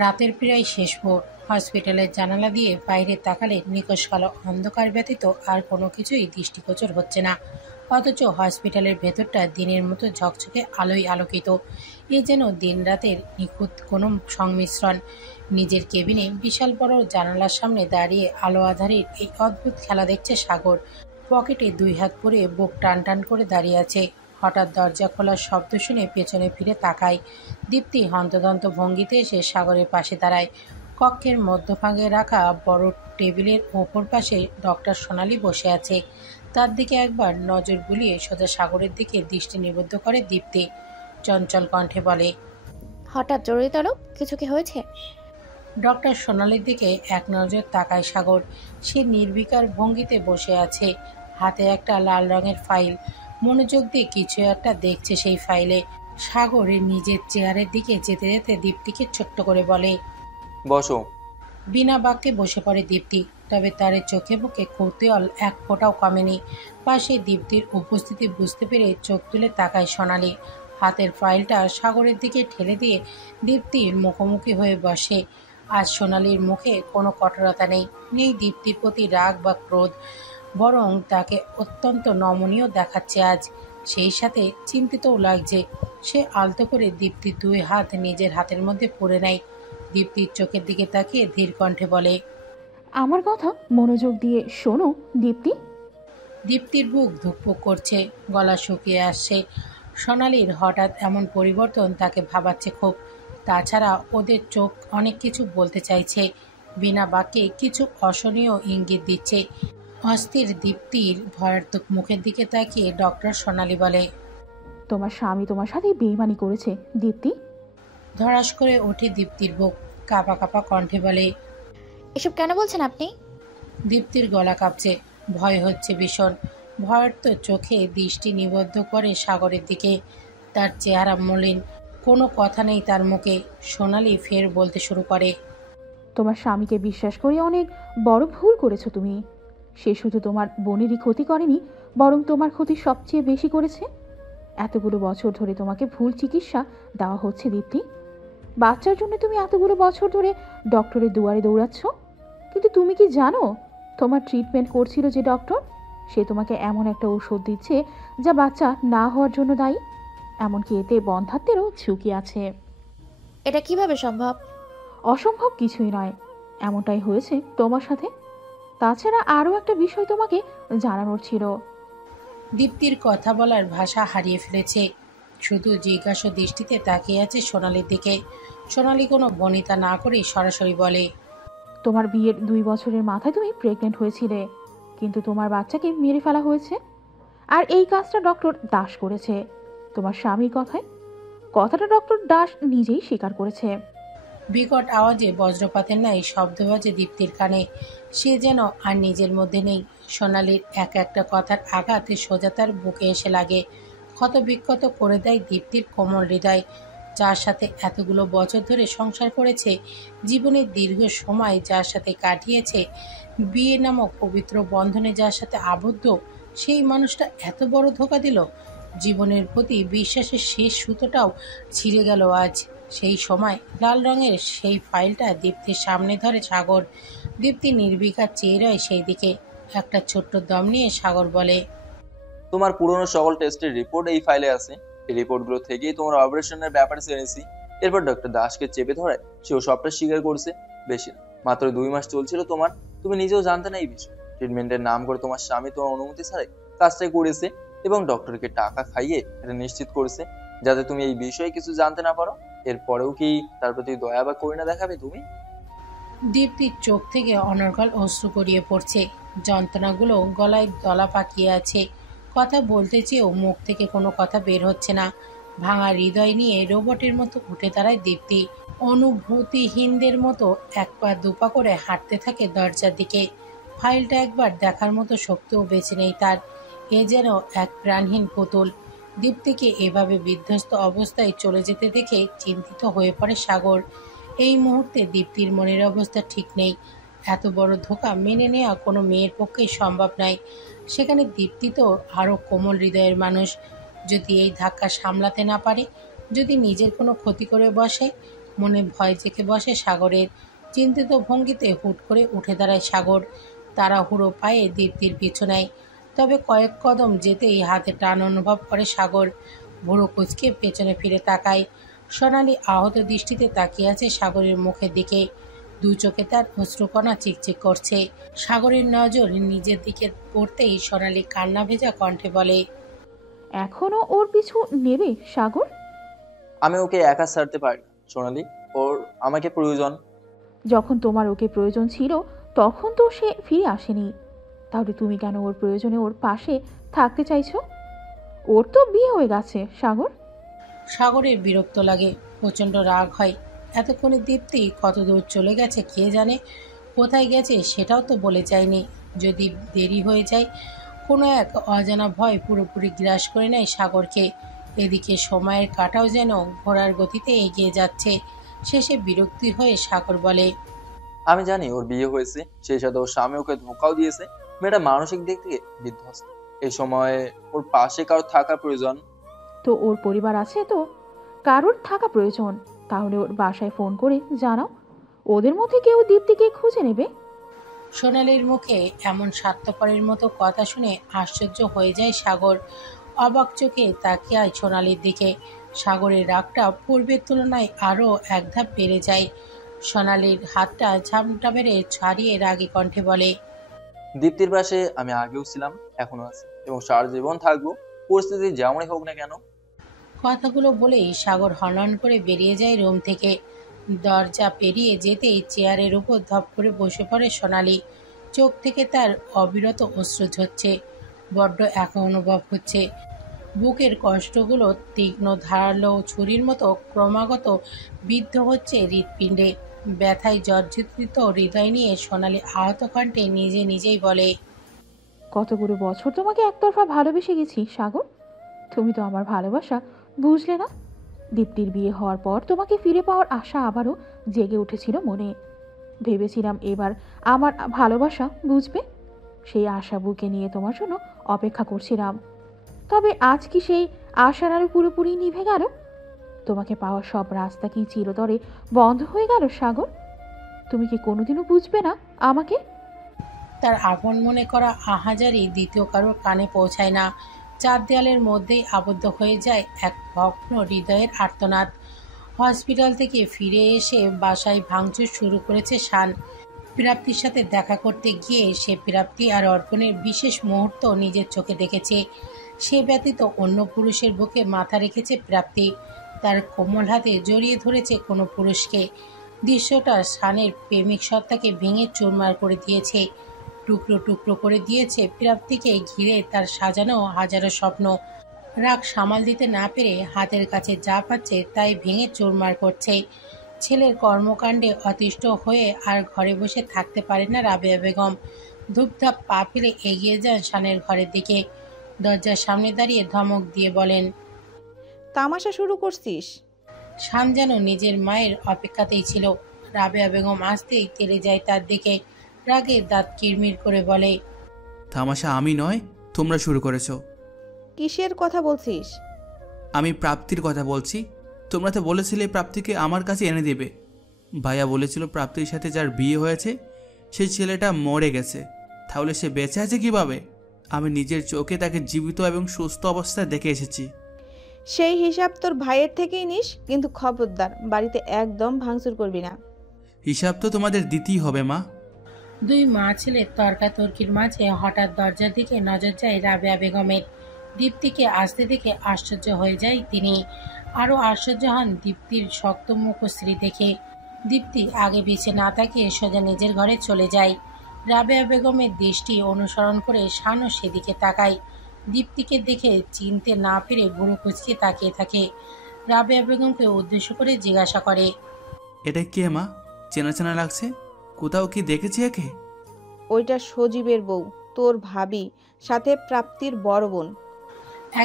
রাতের প্রায় শেষ ভোর। হসপিটালের জানালা দিয়ে বাইরে তাকালে নিকষ কালো অন্ধকার ব্যতীত আর কোনো কিছুই দৃষ্টিগোচর হচ্ছে না। অথচ হসপিটালের ভেতরটা দিনের মতো ঝকঝকে আলোয় আলোকিত। এ যেন দিন রাতের নিখুঁত কোনো সংমিশ্রণ। নিজের কেবিনে বিশাল বড় জানালার সামনে দাঁড়িয়ে আলো আঁধারির এই অদ্ভুত খেলা দেখছে সাগর। পকেটে দুই হাত পুরে বুক টান টান করে দাঁড়িয়ে আছে। হঠাৎ দরজা খোলার শব্দ শুনে পেছনে ফিরে তাকায়। দীপ্তি হন্তদন্ত ভঙ্গিতে এসে সাগরের পাশে দাঁড়ায়। কক্ষের মধ্যভাগে রাখা বড় টেবিলের ওপর পাশে ডক্টর সোনালি বসে আছে। তার দিকে একবার নজর বুলিয়ে সোজা সাগরের দিকে দৃষ্টি নিবদ্ধ করে দীপ্তি। চঞ্চল কণ্ঠে বলে, হঠাৎ জরুরি তলব, কিছু কি হয়েছে? ডক্টর সোনালির দিকে এক নজর তাকায় সাগর। সে নির্বিকার ভঙ্গিতে বসে আছে, হাতে একটা লাল রঙের ফাইল। মনোযোগ দিয়ে কিছু একটা দেখছে সেই ফাইলে। সাগরের নিজের চেয়ারের দিকে যেতে যেতে দীপ্তিকে ছোট্ট করে বলে, বসো। বিনা বাক্যে বসে পড়ে দীপ্তি। তবে তার চোখে মুখে কৌতূহল এক ফোঁটাও কমেনি। পাশে দীপ্তির উপস্থিতি বুঝতে পেরে চোখ তুলে তাকায় সোনালি। হাতের ফাইলটা সাগরের দিকে ঠেলে দিয়ে দীপ্তির মুখোমুখি হয়ে বসে। আজ সোনালির মুখে কোনো কঠোরতা নেই, নেই দীপ্তির প্রতি রাগ বা ক্রোধ। বরং তাকে অত্যন্ত নমনীয় দেখাচ্ছে আজ। সেই সাথে চিন্তিতও লাগছে। সে আলতো করে দীপ্তির দুই হাত নিজের হাতের মধ্যে পুরে নেয়। দীপ্তির চোখের দিকে তাকিয়ে ধীর কণ্ঠে বলে, আমার কথা মনোযোগ দিয়ে শোনো দীপ্তি। দীপ্তির বুক ধুকপুক করছে, গলা শুকিয়ে আসছে। সোনালির হঠাৎ এমন পরিবর্তন তাকে ভাবাচ্ছে খুব। তাছাড়া ওদের চোখ অনেক কিছু বলতে চাইছে, বিনা বাক্যে কিছু অশনীয় ইঙ্গিত দিচ্ছে। অস্থির দীপ্তির ভয়ার্থক মুখের দিকে তাকিয়ে ডক্টর সোনালি বলে, তোমার স্বামী তোমার সাথে বেইমানি করেছে দীপ্তি। ধড়াস করে ওঠে দীপ্তির বুক। কাঁপা কাঁপা কণ্ঠে বলে, এসব কেন বলছেন আপনি? দীপ্তির গলা কাঁপছে, ভয় হচ্ছে ভীষণ। ভয়ার্ত চোখে দৃষ্টি নিবদ্ধ করে সাগরের দিকে। তার চেহারা মলিন, কোনো কথা নেই তার মুখে। সোনালি ফের বলতে শুরু করে, তোমার স্বামীকে বিশ্বাস করে অনেক বড় ভুল করেছো তুমি। সে শুধু তোমার বোনেরই ক্ষতি করেনি, বরং তোমার ক্ষতি সবচেয়ে বেশি করেছে। এতগুলো বছর ধরে তোমাকে ভুল চিকিৎসা দেওয়া হচ্ছে দীপ্তি। বাচ্চার জন্য তুমি এতগুলো বছর ধরে ডক্টরের দুয়ারে দৌড়াচ্ছ, কিন্তু তুমি কি জানো তোমার ট্রিটমেন্ট করছিল যে ডক্টর, সে তোমাকে এমন একটা ঔষধ দিচ্ছে যা বাচ্চা না হওয়ার জন্য দায়ী। এমনকি এতে বন্ধ্যাত্বেরও ঝুঁকি আছে। এটা কিভাবে সম্ভব? অসম্ভব কিছুই নয়, এমনটাই হয়েছে তোমার সাথে। তাছাড়া আরও একটা বিষয় তোমাকে জানানোর ছিল। দীপ্তির কথা বলার ভাষা হারিয়ে ফেলেছে। শুধু জিজ্ঞাসা দৃষ্টিতে তাকিয়ে আছে সোনালির দিকে। সোনালি কোনো বনিতা না করে সরাসরি বলে, তোমার বিয়ের 2 বছরের মাথায় তুমি প্রেগনেন্ট হয়েছিলে, কিন্তু তোমার বাচ্চাকে মেরে ফেলা হয়েছে। আর এই কাজটা ডক্টর দাস করেছে। তোমার স্বামীর কথাটা ডক্টর দাস নিজেই স্বীকার করেছে। বিকট আওয়াজে বজ্রপাতের ন্যায় শব্দ বাজে দীপ্তির কানে। সে যেন আর নিজের মধ্যে নেই। সোনালির এক একটা কথার আঘাতে সোজা তার বুকে এসে লাগে। ক্ষতবিক্ষত করে দেয় দীপ্তির কোমল হৃদয়। যার সাথে এতগুলো বছর ধরে সংসার করেছে, জীবনের দীর্ঘ সময় যার সাথে কাটিয়েছে, বিয়ে নামক পবিত্র বন্ধনে যার সাথে আবদ্ধ, সেই মানুষটা এত বড় ধোঁকা দিল। জীবনের প্রতি বিশ্বাসের শেষ সুতোটাও ছিঁড়ে গেল আজ। সেই সময় লাল রঙের সেই ফাইলটা দীপ্তির সামনে ধরে সাগর। দীপ্তি নির্বিকার চেয়ে রয় সেই দিকে। একটা ছোট্ট দম নিয়ে সাগর বলে, তোমার পুরনো সকল টেস্টের রিপোর্ট এই ফাইলে আছে। এই রিপোর্টগুলো থেকেই তোমার অপারেশনের ব্যাপারে জেনেছি। এরপর ডক্টর দাসকে চেপে ধরে সেও সবটা স্বীকার করছে। বেশি না, মাত্র 2 মাস চলছিল তোমার। তুমি নিজেও জানতে না এই বিষয়। ট্রিটমেন্টের নাম করে তোমার স্বামী তোমার অনুমতি ছাড়াই কাজটাই করেছে এবং ডক্টরকে টাকা খাইয়ে এটা নিশ্চিত করেছে যাতে তুমি এই বিষয়ে কিছু জানতে না পারো। এরপরেও কি তার প্রতি দয়া বা করুণা দেখাবে তুমি? দীপ্তির চোখ থেকে অনর্গল অশ্রু গড়িয়ে পড়ছে। যন্ত্রণাগুলো গলায় দলা পাকিয়ে আছে। কথা বলতে চেয়েও মুখ থেকে কোনো কথা বের হচ্ছে না। ভাঙা হৃদয় নিয়ে রোবটের মতো উঠে দাঁড়ায় দীপ্তি। অনুভূতিহীনদের মতো এক পা দুপা করে হাঁটতে থাকে দরজার দিকে। ফাইলটা একবার দেখার মতো শক্তিও বেঁচে নেই তার। এ যেন এক প্রাণহীন পুতুল। দীপ্তিকে এভাবে বিধ্বস্ত অবস্থায় চলে যেতে দেখে চিন্তিত হয়ে পড়ে সাগর। এই মুহূর্তে দীপ্তির মনের অবস্থা ঠিক নেই। এত বড় ধোঁকা মেনে নেওয়া কোনো মেয়ের পক্ষেই সম্ভব নয়। সেখানে দীপ্তি তো আরও কোমল হৃদয়ের মানুষ। যদি এই ধাক্কা সামলাতে না পারে, যদি নিজের কোনো ক্ষতি করে বসে। মনে ভয় জেঁকে বসে সাগরের। চিন্তিত ভঙ্গিতে হুট করে উঠে দাঁড়ায় সাগর। তাড়াহুড়ো পায়ে দীপ্তির পিছু নেয়। তবে কয়েক কদম যেতেই হাতে টান অনুভব করে সাগর। ভুরু কুঁচকে পেছনে ফিরে তাকায়। সোনালি আহত দৃষ্টিতে তাকিয়ে আছে সাগরের মুখের দিকে। দু চোখে তার অশ্রুকণা চিকচিক করছে। সাগরের নজর নিজের দিকে পড়তেই সোনালি কান্না ভেজা কণ্ঠে বলে, এখনো ওর পিছু নেবে সাগর? আমি ওকে একা ছাড়তে পারি না সোনালি, ওর আমাকে প্রয়োজন। যখন তোমার ওকে প্রয়োজন ছিল তখন তো সে ফিরে আসেনি, তাহলে তুমি কেন ওর প্রয়োজনে ওর পাশে থাকতে চাইছো? ওর তো বিয়ে হয়ে গেছে সাগর। সাগরের বিরক্ত লাগে, প্রচণ্ড রাগ হয়। এতক্ষণে দীপ্তি কত দূর চলে গেছে কে জানে। কোথায় গেছে সেটাও তো বলে যায়নি। যদি দেরি হয়ে যায়। কোনো এক অজানা ভয় পুরোপুরি গ্রাস করে নেয় সাগরকে। এদিকে সময়ের কাঁটাও যেন ঘোড়ার গতিতে এগিয়ে যাচ্ছে। শেষে বিরক্তি হয়ে সাগর বলে, আমি জানি ওর বিয়ে হয়েছে, সেই সাথে ওর স্বামী ওকে ধোঁকাও দিয়েছে। মেয়েটা মানসিক দিক থেকে বিধ্বস্ত। এই সময়ে ওর পাশে কারো থাকা প্রয়োজন। তো ওর পরিবার আছে, তো কারোর থাকা প্রয়োজন। তাহলে ওর বাসায় ফোন করে জানাও, ওদের মধ্যে কেউ দীপ্তিকে খুঁজে নেবে। সোনালির মুখে এমন স্বার্থপরের মতো কথা শুনে আশ্চর্য হয়ে যায় সাগর। অবাক চোখে তাকিয়ে সোনালির দিকে। সাগরের রাগটা পূর্বের তুলনায় আরও এক ধাপ বেড়ে যায়। সোনালির হাতটা ঝামটা মেরে ছাড়িয়ে রাগী কণ্ঠে বলে, দীপ্তির পাশে আমি আগেও ছিলাম, এখনো আছি এবং সারা জীবন থাকবো, পরিস্থিতি যেমনই হোক না কেন। কথাগুলো বলেই সাগর হনহন করে বেরিয়ে যায় রুম থেকে। দরজা পেরিয়ে যেতেই চেয়ারের উপর ধপ করে বসে পড়ে সোনালি। চোখ থেকে তার অবিরত অশ্রু ঝরছে। বড্ড একা অনুভব হচ্ছে। বুকের কষ্টগুলো তীক্ষ্ণ ধারালো ছুরির মতো ক্রমাগত বিদ্ধ হচ্ছে হৃৎপিণ্ডে। ব্যথায় জর্জরিত হৃদয় নিয়ে সোনালি আহত কণ্ঠে নিজে নিজেই বলে, কতগুলো বছর তোমাকে একতরফা ভালোবেসে গেছি সাগর, তুমি তো আমার ভালোবাসা বুঝলে না। দীপ্তির বিয়ে হওয়ার পর তোমাকে ফিরে পাওয়ার আশা আবারও জেগে উঠেছিল মনে। ভেবেছিলাম এবার আমার ভালোবাসা বুঝবে, সেই আশা বুকে নিয়ে তোমার জন্য অপেক্ষা করছিলাম। তবে আজ কি সেই আশার আলো পুরোপুরি নিভে গেল? তোমাকে পাওয়ার সব রাস্তা কি চিরতরে বন্ধ হয়ে গেল সাগর? তুমি কি কোনোদিনও বুঝবে না আমাকে? তার আপন মনে করা আহাজারি দ্বিতীয় কারোর কানে পৌঁছায় না। চার দেয়ালের মধ্যেই আবদ্ধ হয়ে যায় এক ভগ্ন হৃদয়ের আর্তনাদ। হসপিটাল থেকে ফিরে এসে বাসায় ভাঙচুর শুরু করেছে শান। প্রাপ্তির সাথে দেখা করতে গিয়ে সে প্রাপ্তি আর অর্পণের বিশেষ মুহূর্ত নিজের চোখে দেখেছে। সে ব্যতীত অন্য পুরুষের বুকে মাথা রেখেছে প্রাপ্তি। তার কোমল হাতে জড়িয়ে ধরেছে কোনো পুরুষকে। দৃশ্যটা শানের প্রেমিক সত্তাকে ভেঙে চুরমার করে দিয়েছে। টুকরো টুকরো করে দিয়েছে প্রাপ্তিকে ঘিরে তার সাজানো হাজারো স্বপ্ন। রাগ সামাল দিতে না পেরে হাতের কাছে যা পাচ্ছে তাই ভেঙে চুরমার করছে। ছেলের কর্মকাণ্ডে অতিষ্ঠ হয়ে আর ঘরে বসে থাকতে পারে না রাবেয়া বেগম। ধূপধাপ পা ফেলে এগিয়ে যান শানের ঘরের দিকে। দরজার সামনে দাঁড়িয়ে ধমক দিয়ে বলেন, তামাশা শুরু করছিস? শান যেন নিজের মায়ের অপেক্ষাতেই ছিল। রাবেয়া বেগম আসতেই তেড়ে যায় তার দিকে। রাগে দাঁত কিরমির করে বলে, তামাশা আমি নয়, তোমরা শুরু করেছো। কিসের কথা বলছিস? আমি প্রাপ্তির কথা বলছি। তোমরা তো বলেছিলে প্রাপ্তিকে আমার কাছে এনে দেবে। ভাইয়া বলেছিল প্রাপ্তির সাথে যার বিয়ে হয়েছে সেই ছেলেটা মরে গেছে, তাহলে সে বেঁচে আছে কিভাবে? আমি নিজের চোখে তাকে জীবিত এবং সুস্থ অবস্থায় দেখে এসেছি। সেই হিসাব তোর ভাইয়ের থেকেই নিস, কিন্তু খবরদার বাড়িতে একদম ভাঙচুর করবি না। হিসাব তো তোমাদের দিতেই হবে মা। দুই মা ছেলের তর্কাতর্কির মাঝে হঠাৎ দরজার দিকে নজর যায় রাবেয়া বেগমের। দীপ্তিকে আসতে দেখে আশ্চর্য হয়ে যায় তিনি। আরও আশ্চর্য হন দীপ্তির শক্ত মুখশ্রী দেখে। দীপ্তি আগে পিছে না তাকিয়ে সোজা নিজের ঘরে চলে যায়। রাবেয়া বেগমের দৃষ্টি অনুসরণ করে শানও সেদিকে তাকায়। দীপ্তিকে দেখে চিনতে না পেরে ভুরু কুঁচকে তাকিয়ে থাকে। রাবেয়া বেগমকে উদ্দেশ্য করে জিজ্ঞাসা করে, এটা কে মা? চেনা চেনা লাগছে, কোথাও কি দেখেছি একে? ওইটা সজীবের বউ, তোর ভাবি, সাথে প্রাপ্তির বড় বোন।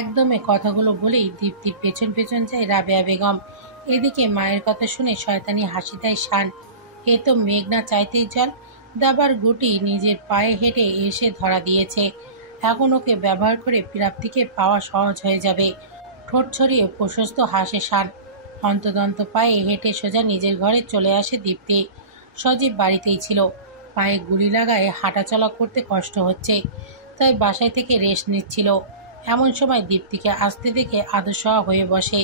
একদমে কথাগুলো বলেই দীপ্তির পেছন পেছন যায় রাবেয়া বেগম। এদিকে মায়ের কথা শুনে শয়তানি হাসি দেয় শান। এ তো মেঘনা চাইতেই জল। দাবার গুটি নিজের পায়ে হেঁটে এসে ধরা দিয়েছে। এখন ওকে ব্যবহার করে প্রাপ্তিকে পাওয়া সহজ হয়ে যাবে। ঠোঁট ছড়িয়ে প্রশস্ত হাসে শান। অন্তদন্ত পায়ে হেঁটে সোজা নিজের ঘরে চলে আসে দীপ্তি। সজীব বাড়িতেই ছিল। পায়ে গুলি লাগায় হাঁটাচলা করতে কষ্ট হচ্ছে, তাই বাসায় থেকে রেস্ট নিচ্ছিল। এমন সময় দীপ্তিকে আসতে দেখে আদশোয়া হয়ে বসে।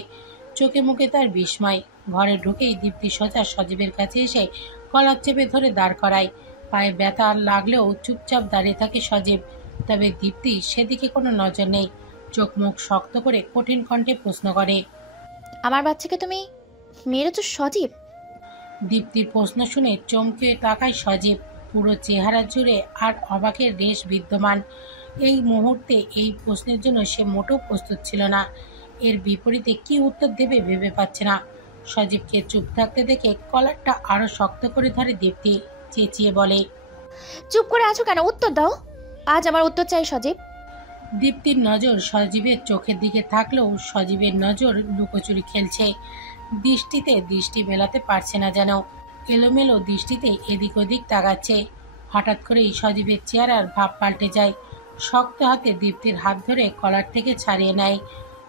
চোখে মুখে তার বিস্ময়। ঘরে ঢুকেই দীপ্তি সোজা সজীবের কাছে এসে কলার চেপে ধরে দাঁড় করায়। পায়ে ব্যথা লাগলেও চুপচাপ দাঁড়িয়ে থাকে সজীব। তবে দীপ্তি সেদিকে কোনো নজর নেই। চোখ মুখ শক্ত করে কঠিন কণ্ঠে প্রশ্ন করে। আমার বাচ্চাকে তুমি মেরেছ সজীব? দীপ্তির প্রশ্ন শুনে চমকে তাকায় সজীব। পুরো চেহারা জুড়ে আর অবাকের রেশ বিদ্যমান। এই মুহূর্তে এই প্রশ্নের জন্য সে মোটেও প্রস্তুত ছিল না। এর বিপরীতে কি উত্তর দেবে ভেবে পাচ্ছে না। সজীবকে চুপ থাকতে দেখে কলারটা আরো শক্ত করে ধরে দীপ্তি। চেঁচিয়ে বলে, চুপ করে আছো কেন? উত্তর দাও। আজ আমার উত্তর চাই সজীব। দীপ্তির নজর সজীবের চোখের দিকে থাকলেও সজীবের নজর লুকোচুরি খেলছে। দৃষ্টিতে দৃষ্টি মেলাতে পারছে না যেন। এলোমেলো দৃষ্টিতে এদিক ওদিক তাকাচ্ছে। হঠাৎ করেই সজীবের চেহারার ভাব পাল্টে যায়। শক্ত হাতে দীপ্তির হাত ধরে কলার থেকে ছাড়িয়ে নেয়।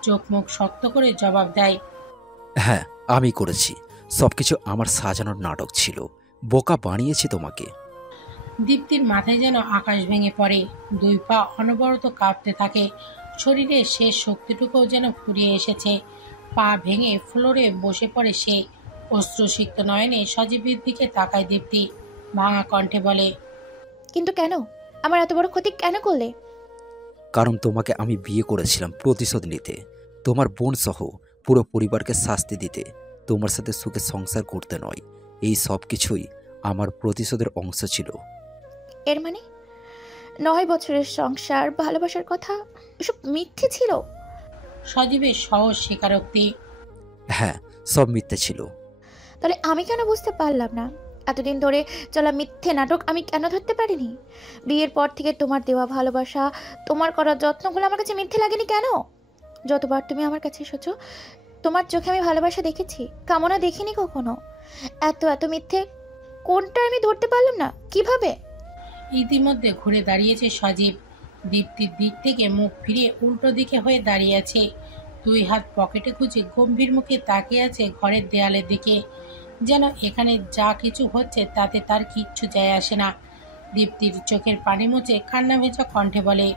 চোখ মুখ শক্ত করে জবাব দেয়, হ্যাঁ, আমি করেছি। সবকিছু আমার সাজানোর নাটক ছিল। বোকা বানিয়েছি তোমাকে। দীপ্তির মাথায় যেন আকাশ ভেঙে পড়ে। দুই পা অনবরত কাঁপতে থাকে। শরীরের শেষ শক্তিটুকুও যেন ফুরিয়ে এসেছে। পা ভেঙে ফ্লোরে বসে পড়ে সে। অশ্রুসিক্ত নয়নে সজীবের দিকে তাকায় দীপ্তি। ভাঙা কণ্ঠে বলে, কিন্তু কেন? আমার এত বড় ক্ষতি কেন করলে? কারণ তোমাকে আমি বিয়ে করেছিলাম প্রতিশোধ নিতে, তোমার বোন সহ পুরো পরিবারকে শাস্তি দিতে, তোমার সাথে সুখে সংসার করতে নয়। এই সব কিছুই আমার প্রতিশোধের অংশ ছিল। এর মানে 9 বছরের সংসার, ভালোবাসার কথা এসব মিথ্যে ছিল? সজীবের সহজ স্বীকারোক্তি। হ্যাঁ, সব মিথ্যে ছিল। তাহলে আমি কেন বুঝতে পারলাম না? এতদিন ধরে চলা মিথ্যে নাটক আমি কেন ধরতে পারিনি? বিয়ের পর থেকে তোমার দেওয়া ভালোবাসা, তোমার করা যত্নগুলো আমার কাছে মিথ্যে লাগেনি কেন? যতবার তুমি আমার কাছে এসেছো, তোমার চোখে আমি ভালোবাসা দেখেছি, কামনা দেখিনি কখনো। এত এত মিথ্যে কোনটা আমি ধরতে পারলাম না কিভাবে? ইতিমধ্যে ঘুরে দাঁড়িয়েছে সজীব। দীপ্তির দিক থেকে মুখ ফিরিয়ে উল্টো দিকে হয়ে দাঁড়িয়ে আছে। দুই হাত পকেটে গুজে গম্ভীর মুখে তাকিয়ে আছে ঘরের দেয়ালের দিকে। যেন এখানে যা কিছু হচ্ছে তাতে তার কিচ্ছু যায় আসে না। দীপ্তির চোখের পানি মুছে কান্না ভেজা কণ্ঠে বলে,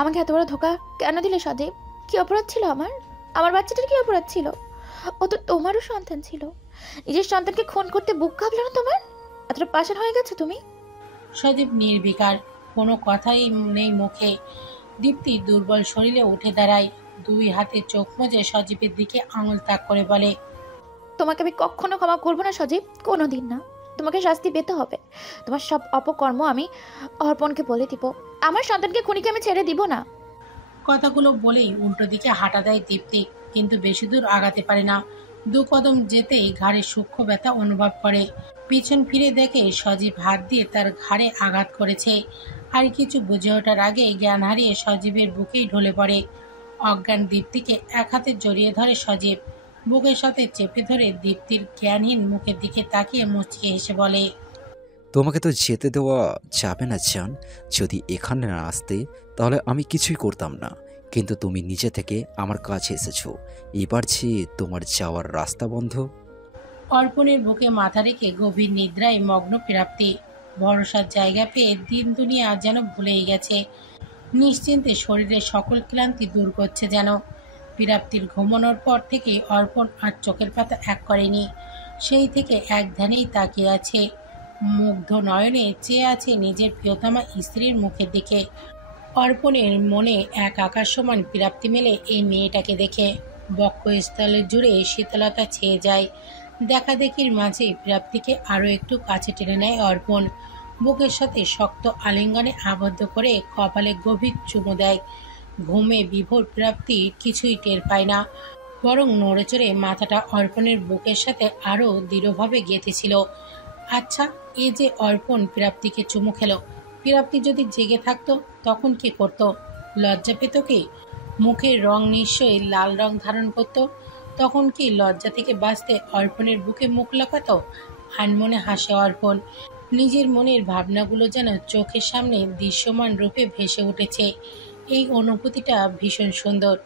আমাকে এত বড় ধোকা কেন দিলে সজীব? কি অপরাধ ছিল আমার? আমার বাচ্চাটার কি অপরাধ ছিল? ও তো তোমারও সন্তান ছিল। নিজের সন্তানকে খুন করতে বুক কাঁপলো না তোমার? এতটা পাষাণ হয়ে গেছো তুমি? সজীব নির্বিকার, কোনো কথাই নেই মুখে। দীপ্তি দুর্বল শরীরে উঠে দাঁড়ায়। দুই হাতে চোখ মুজে সজীবের দিকে আঙুল তাক করে বলে, তোমাকে আমি কখনো ক্ষমা করবো না সজীব, কোনোদিন না। তোমাকে শাস্তি পেতে হবে। তোমার সব অপকর্ম আমি অর্পণকে বলে দিব। আমার সন্তানকে খুনিকে আমি ছেড়ে দিব না। কথাগুলো বলেই উল্টো দিকে হাঁটা দেয় দীপ্তি, কিন্তু বেশি দূর আগাতে পারে না। 2 কদম যেতেই ঘাড়ে সূক্ষ্ম ব্যথা অনুভব করে। পিছন ফিরে দেখে সজীব হাত দিয়ে তার ঘাড়ে আঘাত করেছে। আর কিছু বুঝে ওঠার আগে জ্ঞান হারিয়ে সজীবের বুকেই ঢলে পড়ে। অজ্ঞান দীপ্তিকে এক হাতে জড়িয়ে ধরে সজীব। বুকের সাথে চেপে ধরে দীপ্তির জ্ঞানহীন মুখের দিকে তাকিয়ে মুচকে হেসে বলে, তোমাকে তো যেতে দেওয়া যাবে না জান। যদি এখানে না আসতে তাহলে আমি কিছুই করতাম না। কিন্তু তুমি নিজে থেকে আমার কাছে এসেছো। এবার যে তোমার যাওয়ার রাস্তা বন্ধ। অর্পণের বুকে মাথা রেখে গভীর নিদ্রায় মগ্ন প্রাপ্তি। ভরসার জায়গা পেয়ে দিন দুনিয়া যেন ভুলেই গেছে। নিশ্চিন্তে শরীরের সকল ক্লান্তি দূর করছে যেন। প্রাপ্তির ঘুমানোর পর থেকে অর্পণ আর চোখের পাতা এক করেনি। সেই থেকে এক ধ্যানেই তাকিয়ে আছে। মুগ্ধ নয়নে চেয়ে আছে নিজের প্রিয়তমা স্ত্রীর মুখের দিকে। অর্পণের মনে এক আকাশ সমান প্রাপ্তি মেলে এই মেয়েটাকে দেখে। বক্ষস্থলে জুড়ে শীতলতা ছেয়ে যায়। দেখাদেখির মাঝে প্রাপ্তিকে আরও একটু কাছে টেনে নেয় অর্পণ। বুকের সাথে শক্ত আলিঙ্গনে আবদ্ধ করে কপালে গভীর চুমু দেয়। ঘুমে বিভোর প্রাপ্তি কিছুই টের পায় না, বরং নড়েচড়ে মাথাটা অর্পণের বুকের সাথে আরও দৃঢ়ভাবে গেঁথেছিল। আচ্ছা, এ যে অর্পণ প্রাপ্তিকে চুমু খেলো, প্রাপ্তি যদি জেগে থাকতো তখন কি করতো? লজ্জা পেত কি? মুখের রং নিশ্চয়ই লাল রং ধারণ করত। তখন কি লজ্জা থেকে বাঁচতে অর্পণের বুকে মুখ লাফাতো? আনমনে হাসে অর্পণ। নিজের মনের ভাবনাগুলো যেন চোখের সামনে দৃশ্যমান রূপে ভেসে উঠেছে। এই অনুভূতিটা ভীষণ সুন্দর।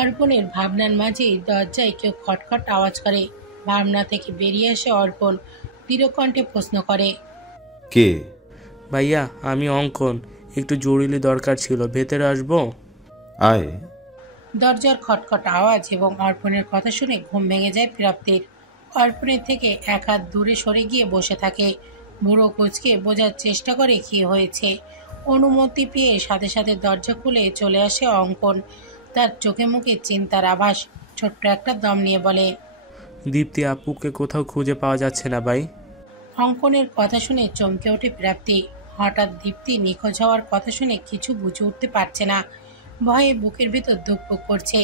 অর্পণের ভাবনার মাঝেই দরজায় কেউ খটখট আওয়াজ করে। ভাবনা থেকে বেরিয়ে আসে অর্পণ, দৃঢ়কণ্ঠে প্রশ্ন করে, কে? ভাইয়া, আমি অঙ্কন, একটু জরুরি দরকার ছিল, ভেতরে আসবো? আয়। দরজার খটখট আওয়াজ এবং অর্পণের কথা শুনে ঘুম ভেঙে যায় প্রাপ্তির। অর্পণের থেকে এক হাত দূরে সরে গিয়ে বসে থাকে। বুড়ো কুচকে বোঝার চেষ্টা করে কি হয়েছে। অনুমতি পেয়ে সাথে সাথে দরজা খুলে চলে আসে অঙ্কন। তার চোখে মুখে চিন্তার আভাস। ছোট্ট একটা দম নিয়ে বলে, দীপ্তি আপুকে কোথাও খুঁজে পাওয়া যাচ্ছে না ভাই। অঙ্কনের কথা শুনে চমকে ওঠে প্রাপ্তি। হঠাৎ দীপ্তি নিখোঁজ হওয়ার কথা শুনে কিছু বুঝে উঠতে পারছে না। ভয়ে বুকের ভিতর ধুকপুক করছে।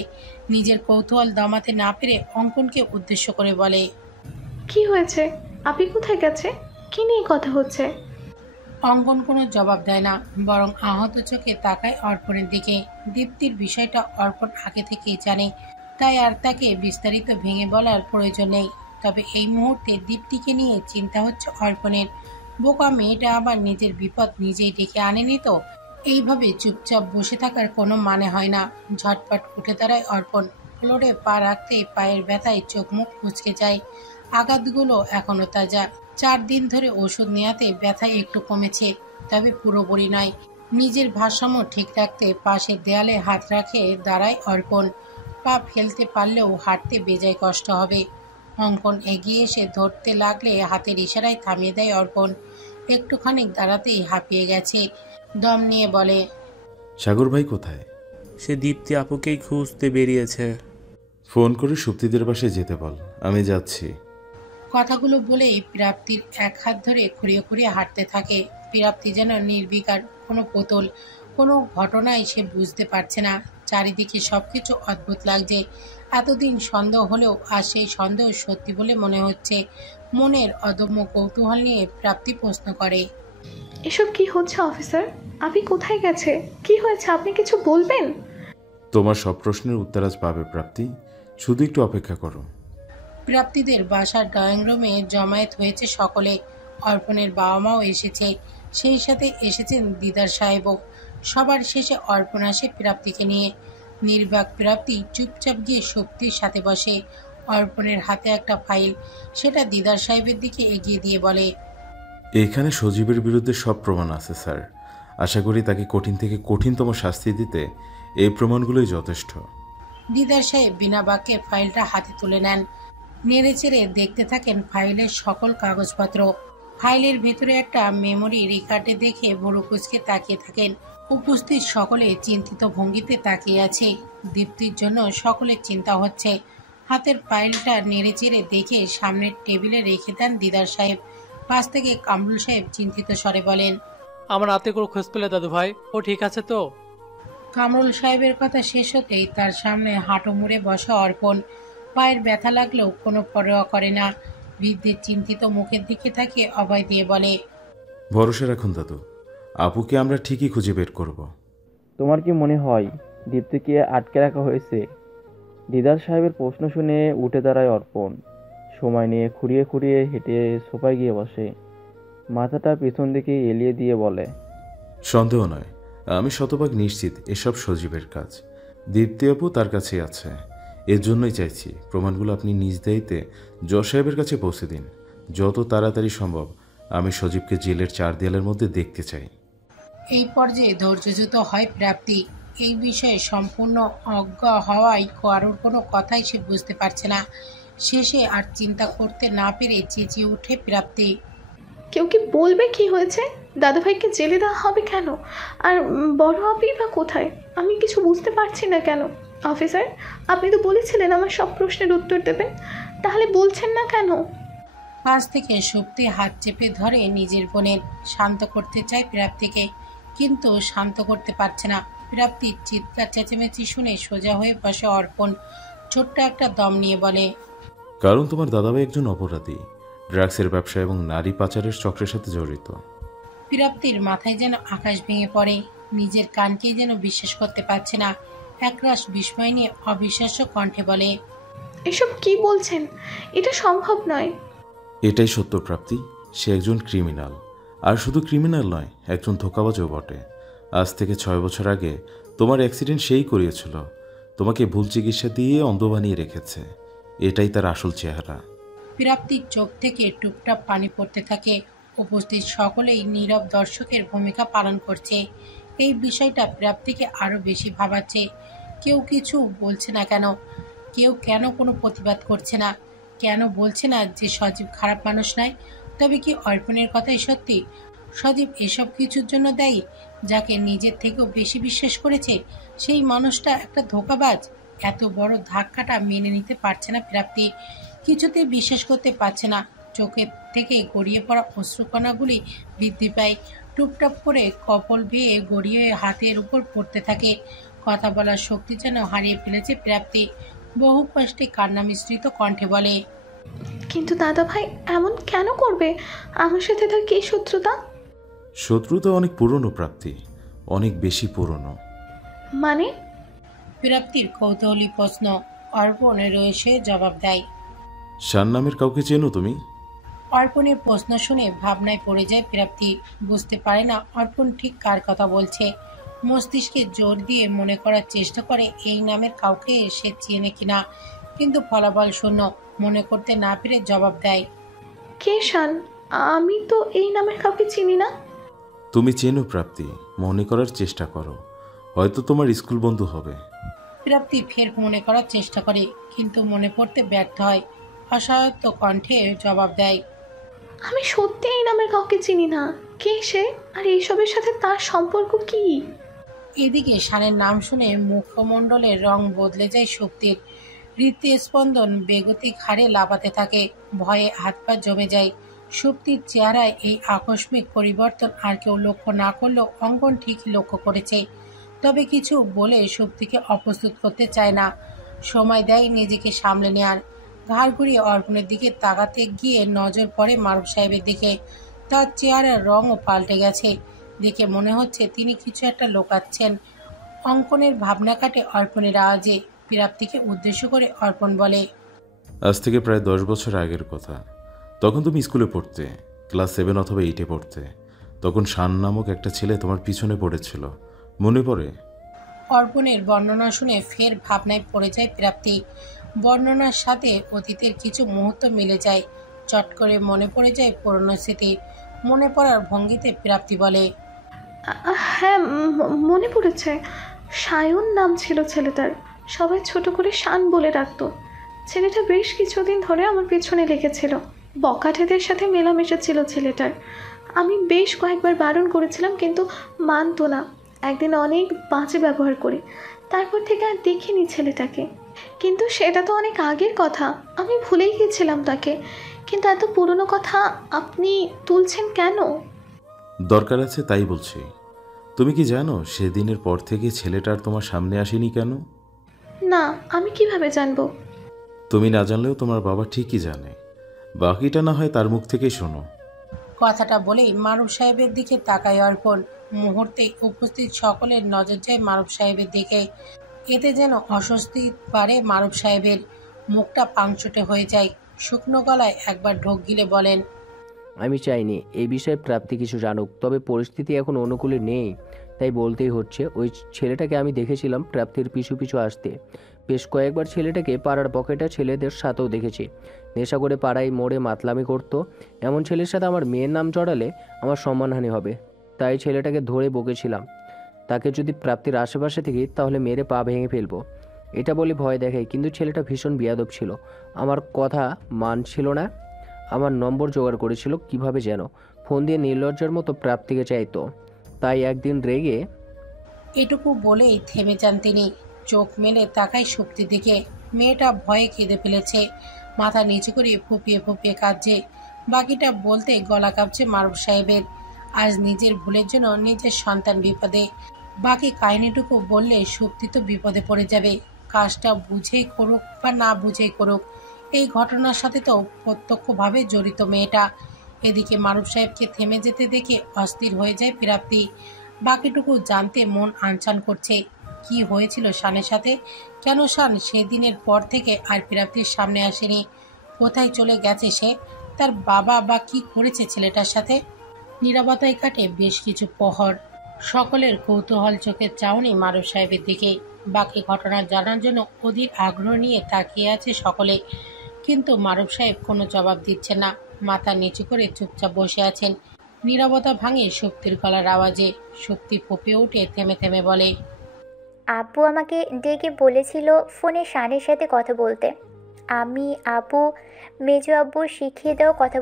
নিজের কৌতূহল দমাতে না পেরে অঙ্কনকে উদ্দেশ্য করে বলে, কি হয়েছে? আপনি কোথায় গেছে? কি নিয়ে কথা হচ্ছে? অঙ্কন কোনো জবাব দেয় না, বরং আহত চোখে তাকায় অর্পণের দিকে। দীপ্তির বিষয়টা অর্পণ আগে থেকেই জানে, তাই আর তাকে বিস্তারিত ভেঙে বলার প্রয়োজন নেই। তবে এই মুহূর্তে দীপ্তিকে নিয়ে চিন্তা হচ্ছে অর্পণের। বোকা মেয়েটা আবার নিজের বিপদ নিজেই ডেকে আনেনি তো। এইভাবে চুপচাপ বসে থাকার কোনো মানে হয় না। ঝটপট উঠে দাঁড়ায় অর্পণ। ফ্লোরে পা রাখতেই পায়ের ব্যথায় চোখ মুখ কুঁচকে যায়। আঘাতগুলো এখনো তাজা। 4 দিন ধরে ওষুধ নেওয়াতে ব্যথা একটু কমেছে, তবে পুরোপুরি নয়। নিজের ভারসাম্য ঠিক রাখতে পাশের দেয়ালে হাত রাখে দাঁড়ায় অর্পণ। পা ফেলতে পারলেও হাঁটতে বেজায় কষ্ট হবে। অঙ্কন এগিয়ে এসে ধরতে লাগলে হাতের ইশারায় থামিয়ে দেয় অর্পণ। একটুখানি দাঁড়াতেই হাঁপিয়ে গেছে। দম নিয়ে বলে, সাগর ভাই কোথায়? সে দীপ্তি আপুকেই খুঁজতে বেরিয়েছে। ফোন করে সুপ্তিদের বাসায় যেতে বল, আমি যাচ্ছি। কথাগুলো বলেই প্রাপ্তির এক হাত ধরে খুঁড়িয়ে খুঁড়িয়ে হাঁটতে থাকে। প্রাপ্তি যেন নির্বিকার কোনো পুতুল। কোনো ঘটনায় সে বুঝতে পারছে না। চারিদিকে সবকিছু অদ্ভুত লাগছে। এতদিন সন্দেহ হলেও আর সেই সন্দেহ সত্যি বলে মনে হচ্ছে। মনের অদম্য কৌতূহল নিয়ে প্রাপ্তি প্রশ্ন করে, এসব কি হচ্ছে অফিসার? আপনি কোথায় গেছে? কি হয়েছে? আপনি কিছু বলবেন? তোমার সব প্রশ্নের উত্তর আজ পাবে প্রাপ্তি, শুধু একটু অপেক্ষা করো। প্রাপ্তিদের বাসার ড্রয়িং রুমে জমায়েত হয়েছে সকলে। অর্পণের বাবা মাও এসেছে, সেই সাথে এসেছেন দিদার সাহেবও। সবার শেষে অর্পণ আসে প্রাপ্তিকে নিয়ে। নির্বাক প্রাপ্তি চুপচাপ গিয়ে শক্তির সাথে বসে। অর্পণের হাতে একটা ফাইল, সেটা দিদার সাহেবের দিকে এগিয়ে দিয়ে বলে, এখানে সজীবের বিরুদ্ধে সব প্রমাণ আছে স্যার। আশা করি তাকে কঠিন থেকে কঠিনতম শাস্তি দিতে এই প্রমাণগুলোই যথেষ্ট। দিদার সাহেব বিনা বাক্যে ফাইলটা হাতে তুলে নেন। নেড়ে চেড়ে দেখতে থাকেন ফাইলের সকল কাগজপত্র। ফাইলের ভেতরে একটা মেমোরি রেকর্ডে দেখে বুড়ো কুচকে তাকিয়ে থাকেন। উপস্থিত সকলে চিন্তিত ভঙ্গিতে তাকিয়ে আছে। দীপ্তির জন্য সকলের চিন্তা হচ্ছে। হাতের ফাইলটা নেড়ে চেড়ে দেখে সামনের টেবিলে রেখে দেন দিদার সাহেব। পাশ থেকে কামরুল সাহেব চিন্তিত স্বরে বলেন, আমার হাতে করে খোঁজ পেলে দাদু ভাই? ও ঠিক আছে তো? কামরুল সাহেবের কথা শেষ হতেই তার সামনে হাঁটু মুড়ে বসা অর্পণ। পায়ের ব্যথা লাগলেও কোনো পরোয়া করে না। বৃদ্ধের চিন্তিত মুখের দিকে তাকিয়ে অভয় দিয়ে বলে, ভরসা রাখুন দাদু, আপুকে আমরা ঠিকই খুঁজে বের করব। তোমার কি মনে হয় দীপ্তিকে আটকে রাখা হয়েছে? দিদার সাহেবের প্রশ্ন শুনে উঠে দাঁড়ায় অর্পণ। সময় নিয়ে খুঁড়িয়ে খুঁড়িয়ে হেঁটে সোফায় গিয়ে বসে। মাথাটা পিছন দিকে এলিয়ে দিয়ে বলে, সন্দেহ নয়, আমি শতভাগ নিশ্চিত এসব সজীবের কাজ। দীপ্তি আপু তার কাছেই আছে। এর জন্যই চাইছি প্রমাণগুলো আপনি নিজ দায়িত্বে জজ সাহেবের কাছে পৌঁছে দিন। যত তাড়াতাড়ি সম্ভব আমি সজীবকে জেলের 4 দেয়ালের মধ্যে দেখতে চাই। এই পর্যায়ে ধৈর্যচ্যুত হয় প্রাপ্তি। এই বিষয়ে সম্পূর্ণ অজ্ঞ হওয়ায় কারোর কোনো কথাই সে বুঝতে পারছে না। শেষে আর চিন্তা করতে না পেরে চেঁচিয়ে উঠে প্রাপ্তি, কেউ কি বলবে কি হয়েছে? দাদু ভাইকে জেলে দেওয়া হবে কেন? আর বড় আপনি বা কোথায়? আমি কিছু বুঝতে পারছি না কেন। অফিসার, আপনি তো বলেছিলেন আমার সব প্রশ্নের উত্তর দেবেন, তাহলে বলছেন না কেন? পাশ থেকে শক্তি হাত চেপে ধরে নিজের বোনের। শান্ত করতে চায় প্রাপ্তিকে, কিন্তু শান্ত করতে পারছে না। প্রাপ্তির চিৎকার চেঁচামেচি শুনে সোজা হয়ে বসে অর্পণ। ছোট্ট একটা দম নিয়ে বলে, কারণ তোমার দাদাভাই একজন অপরাধী, ড্রাগসের ব্যবসা এবং নারী পাচারের চক্রের সাথে জড়িত। প্রাপ্তির মাথায় যেন আকাশ ভেঙে পড়ে। নিজের কানকেই যেন বিশ্বাস করতে পারছে না। একরাশ বিস্ময় নিয়ে অবিশ্বাস্য কণ্ঠে বলে, এসব কি বলছেন? এটা সম্ভব নয়। এটাই সত্য প্রাপ্তি, সে একজন ক্রিমিনাল। আর শুধু ক্রিমিনাল নয়, একজন ধোঁকাবাজও বটে। আজ থেকে 6 বছর আগে তোমার অ্যাক্সিডেন্ট সেই করিয়েছিল, তোমাকে ভুল চিকিৎসা দিয়ে অন্ধ বানিয়ে রেখেছে। এটাই তার আসল চেহারা। প্রাপ্তির চোখ থেকে টুপটাপ পানি পড়তে থাকে। উপস্থিত সকলেই নীরব দর্শকের ভূমিকা পালন করছে। এই বিষয়টা প্রাপ্তিকে আরো বেশি ভাবাচ্ছে। কেউ কিছু বলছে না কেন? কেউ কেন কোনো প্রতিবাদ করছে না? কেন বলছে না যে সজীব খারাপ মানুষ নয়? তবে কি অর্পণের কথাই সত্যি? সজীব এসব কিছুর জন্য দায়ী? যাকে নিজের থেকেও বেশি বিশ্বাস করেছে সেই মানুষটা একটা ধোঁকাবাজ? এত বড় ধাক্কাটা মেনে নিতে পারছে না প্রাপ্তি। কিছুতেই বিশ্বাস করতে পারছে না। চোখের থেকে গড়িয়ে পড়া অশ্রুকণাগুলি বৃদ্ধি পায়। টুপটাপ করে কপাল বেয়ে গড়িয়ে হাতের উপর পড়তে থাকে। কথা বলার শক্তি যেন হারিয়ে ফেলেছে প্রাপ্তি। বহু কষ্টে কান্না মিশ্রিত কণ্ঠে বলে, কিন্তু দাদা ভাই এমন কেন করবে? আমার সাথে তার কি শত্রুতা? শত্রুতা অনেক পুরনো প্রাপ্তি, অনেক বেশি পুরনো। মানে? প্রাপ্তির কৌতূহলী প্রশ্ন। অর্পণ রয়েছে জবাব দেয়, শান নামের কাউকে চেনো তুমি? অর্পণের প্রশ্ন শুনে ভাবনায় পড়ে যায় প্রাপ্তি। বুঝতে পারে না অর্পণ ঠিক কার কথা বলছে। মস্তিষ্কে জোর দিয়ে মনে করার চেষ্টা করে এই নামের কাউকে সে চেনে কিনা, কিন্তু ফলাফল শূন্য। মনে করতে না পেরে জবাব দেয়, কে শান? আমি তো এই নামের কাউকে চিনি না। তুমি চেনো প্রাপ্তি, মনে করার চেষ্টা করো, হয়তো তোমার স্কুল বন্ধু হবে। প্রাপ্তি ফের মনে করার চেষ্টা করে, কিন্তু মনে পড়তে ব্যর্থ হয়। অসহায়ত্ব কণ্ঠে জবাব দেয়, আমি সত্যি এই নামের কাউকে চিনি না। কে সে? আর এইসবের সাথে তার সম্পর্ক কি? এদিকে শানের নাম শুনে মুখমণ্ডলের রং বদলে যায় শক্তির। হৃদস্পন্দন বেগতিক হারে লাফাতে থাকে। ভয়ে হাত পা জমে যায়। শক্তির চেহারায় এই আকস্মিক পরিবর্তন আর কেউ লক্ষ্য না করলেও অঙ্কন ঠিকই লক্ষ্য করেছে। তবে কিছু বলে শক্তিকে অপ্রস্তুত করতে চায় না। সময় দেয় নিজেকে সামলে নেয়ার। ঘাড় ঘুরিয়ে অর্পণের দিকে তাকাতে গিয়ে নজর পড়ে মারুফ সাহেবের দিকে। তার চেহারার রঙও পাল্টে গেছে। দেখে মনে হচ্ছে তিনি কিছু একটা লুকাচ্ছেন। অঙ্কনের ভাবনা কাটে অর্পণের আওয়াজে। প্রাপ্তিকে উদ্দেশ্য করে অর্পণ বলে, আজ থেকে প্রায় 10 বছর আগের কথা। তখন তুমি স্কুলে পড়তে, ক্লাস 7 অথবা 8-এ পড়তে। তখন শান নামক একটা ছেলে তোমার পিছনে পড়েছিল, মনে পড়ে? অর্পণের বর্ণনা শুনে ফের ভাবনায় পড়ে যায় প্রাপ্তি। বর্ণনার সাথে অতীতের কিছু মুহূর্ত মিলে যায়। চট করে মনে পড়ে যায় পুরনো স্মৃতি। মনে পড়ার ভঙ্গিতে প্রাপ্তি বলে, হ্যাঁ, মনে পড়েছে। সায়ন নাম ছিল ছেলেটার। সবাই ছোট করে শান বলে ডাকতো। ছেলেটা বেশ কিছুদিন ধরে আমার পেছনে লেগেছিল। বকাঠেদের সাথে মেলামেশা ছিল ছেলেটার। আমি বেশ কয়েকবার বারণ করেছিলাম, কিন্তু মানতো না। একদিন অনেক বাজে ব্যবহার করে তারপর থেকে আর দেখিনি ছেলেটাকে। কিন্তু সেটা তো অনেক আগের কথা, আমি ভুলেই গিয়েছিলাম তাকে। কিন্তু এত পুরনো কথা আপনি তুলছেন কেন? দরকার আছে তাই বলছি। তুমি কি জানো সেদিনের পর থেকে ছেলেটার তোমার সামনে আসেনি কেন? না, আমি কিভাবে জানবো? তুমি না জানলেও তোমার বাবা ঠিকই জানে। বাকিটা না হয় তার মুখ থেকেই শোনো। কথাটা বলেই মারুফ সাহেবের দিকে তাকায় অর্পণ। মুহূর্তেই উপস্থিত সকলের নজর যায় মারুফ সাহেবের দিকে। এতে যেন অস্বস্তি বাড়ে মারুফ সাহেবের। মুখটা পাংচুটে হয়ে যায়। শুকনো গলায় একবার ঢোক গিলে বলেন, আমি চাইনি এই বিষয়ে প্রাপ্তি কিছু জানুক, তবে পরিস্থিতি এখন অনুকূলে নেই, তাই বলতেই হচ্ছে। ওই ছেলেটাকে আমি দেখেছিলাম প্রাপ্তির পিছু পিছু আসতে। বেশ কয়েকবার ছেলেটাকে পাড়ার পকেটে ছেলেদের সাথেও দেখেছি। নেশা করে পাড়ায় মোড়ে মাতলামি করতো। এমন ছেলের সাথে আমার মেয়ের নাম জড়ালে আমার সম্মানহানি হবে, তাই ছেলেটাকে ধরে বকেছিলাম। তাকে যদি প্রাপ্তির আশেপাশে থেকে তাহলে মেরে পা ভেঙে ফেলবো, এটা বলে ভয় দেখাই। কিন্তু ছেলেটা ভীষণ বেয়াদব ছিল, আমার কথা মানছিল না। আমার নম্বর জোগাড় করেছিল কিভাবে যেন, ফোন দিয়ে নির্লজ্জার মতো প্রাপ্তিকে চাইতো। তাই একদিন রেগে এটুকু বলেই থেমে যান তিনি। চোখ মেলে তাকায় শক্তির দিকে। মেয়েটা ভয়ে কেঁদে ফেলেছে। মাথা নিচু করে ফুপিয়ে ফুপিয়ে কাঁদছে। বাকিটা বলতে গলা কাঁপছে মারুফ সাহেবের। আজ নিজের ভুলের জন্য নিজের সন্তান বিপদে। বাকি কাহিনীটুকু বললে শক্তি তো বিপদে পড়ে যাবে। কাজটা বুঝেই করুক বা না বুঝেই করুক, এই ঘটনার সাথে তো প্রত্যক্ষভাবে জড়িত মেয়েটা। এদিকে মারুফ সাহেবকে থেমে যেতে দেখে অস্থির হয়ে যায় প্রাপ্তি। বাকিটুকু জানতে মন আনচান করছে। কি হয়েছিল শানের সাথে? কেন শান সেদিনের পর থেকে আর প্রাপ্তির সামনে আসেনি? কোথায় চলে গেছে সে? তার বাবা বা কি করেছে ছেলেটার সাথে? নীরবতায় কাটে বেশ কিছু প্রহর। সকলের কৌতূহল চোখের চাউনি মারুফ সাহেবের দিকে। বাকি ঘটনা জানার জন্য অধীর আগ্রহ নিয়ে তাকিয়ে আছে সকলে, কিন্তু মারুফ সাহেব কোনো জবাব দিচ্ছেন না। মাথা নিচু করে চুপচাপ বসে আছেন। নীরবতা ভাঙে সুপ্তির গলার আওয়াজে। সুপ্তি ফুঁপিয়ে উঠে থেমে থেমে বলে, আব্বু আমাকে ডেকে বলেছিল ফোনে শানের সাথে কথা বলতে। আমি আব্বু মেজো আব্বু শিখিয়ে দেওয়া কথা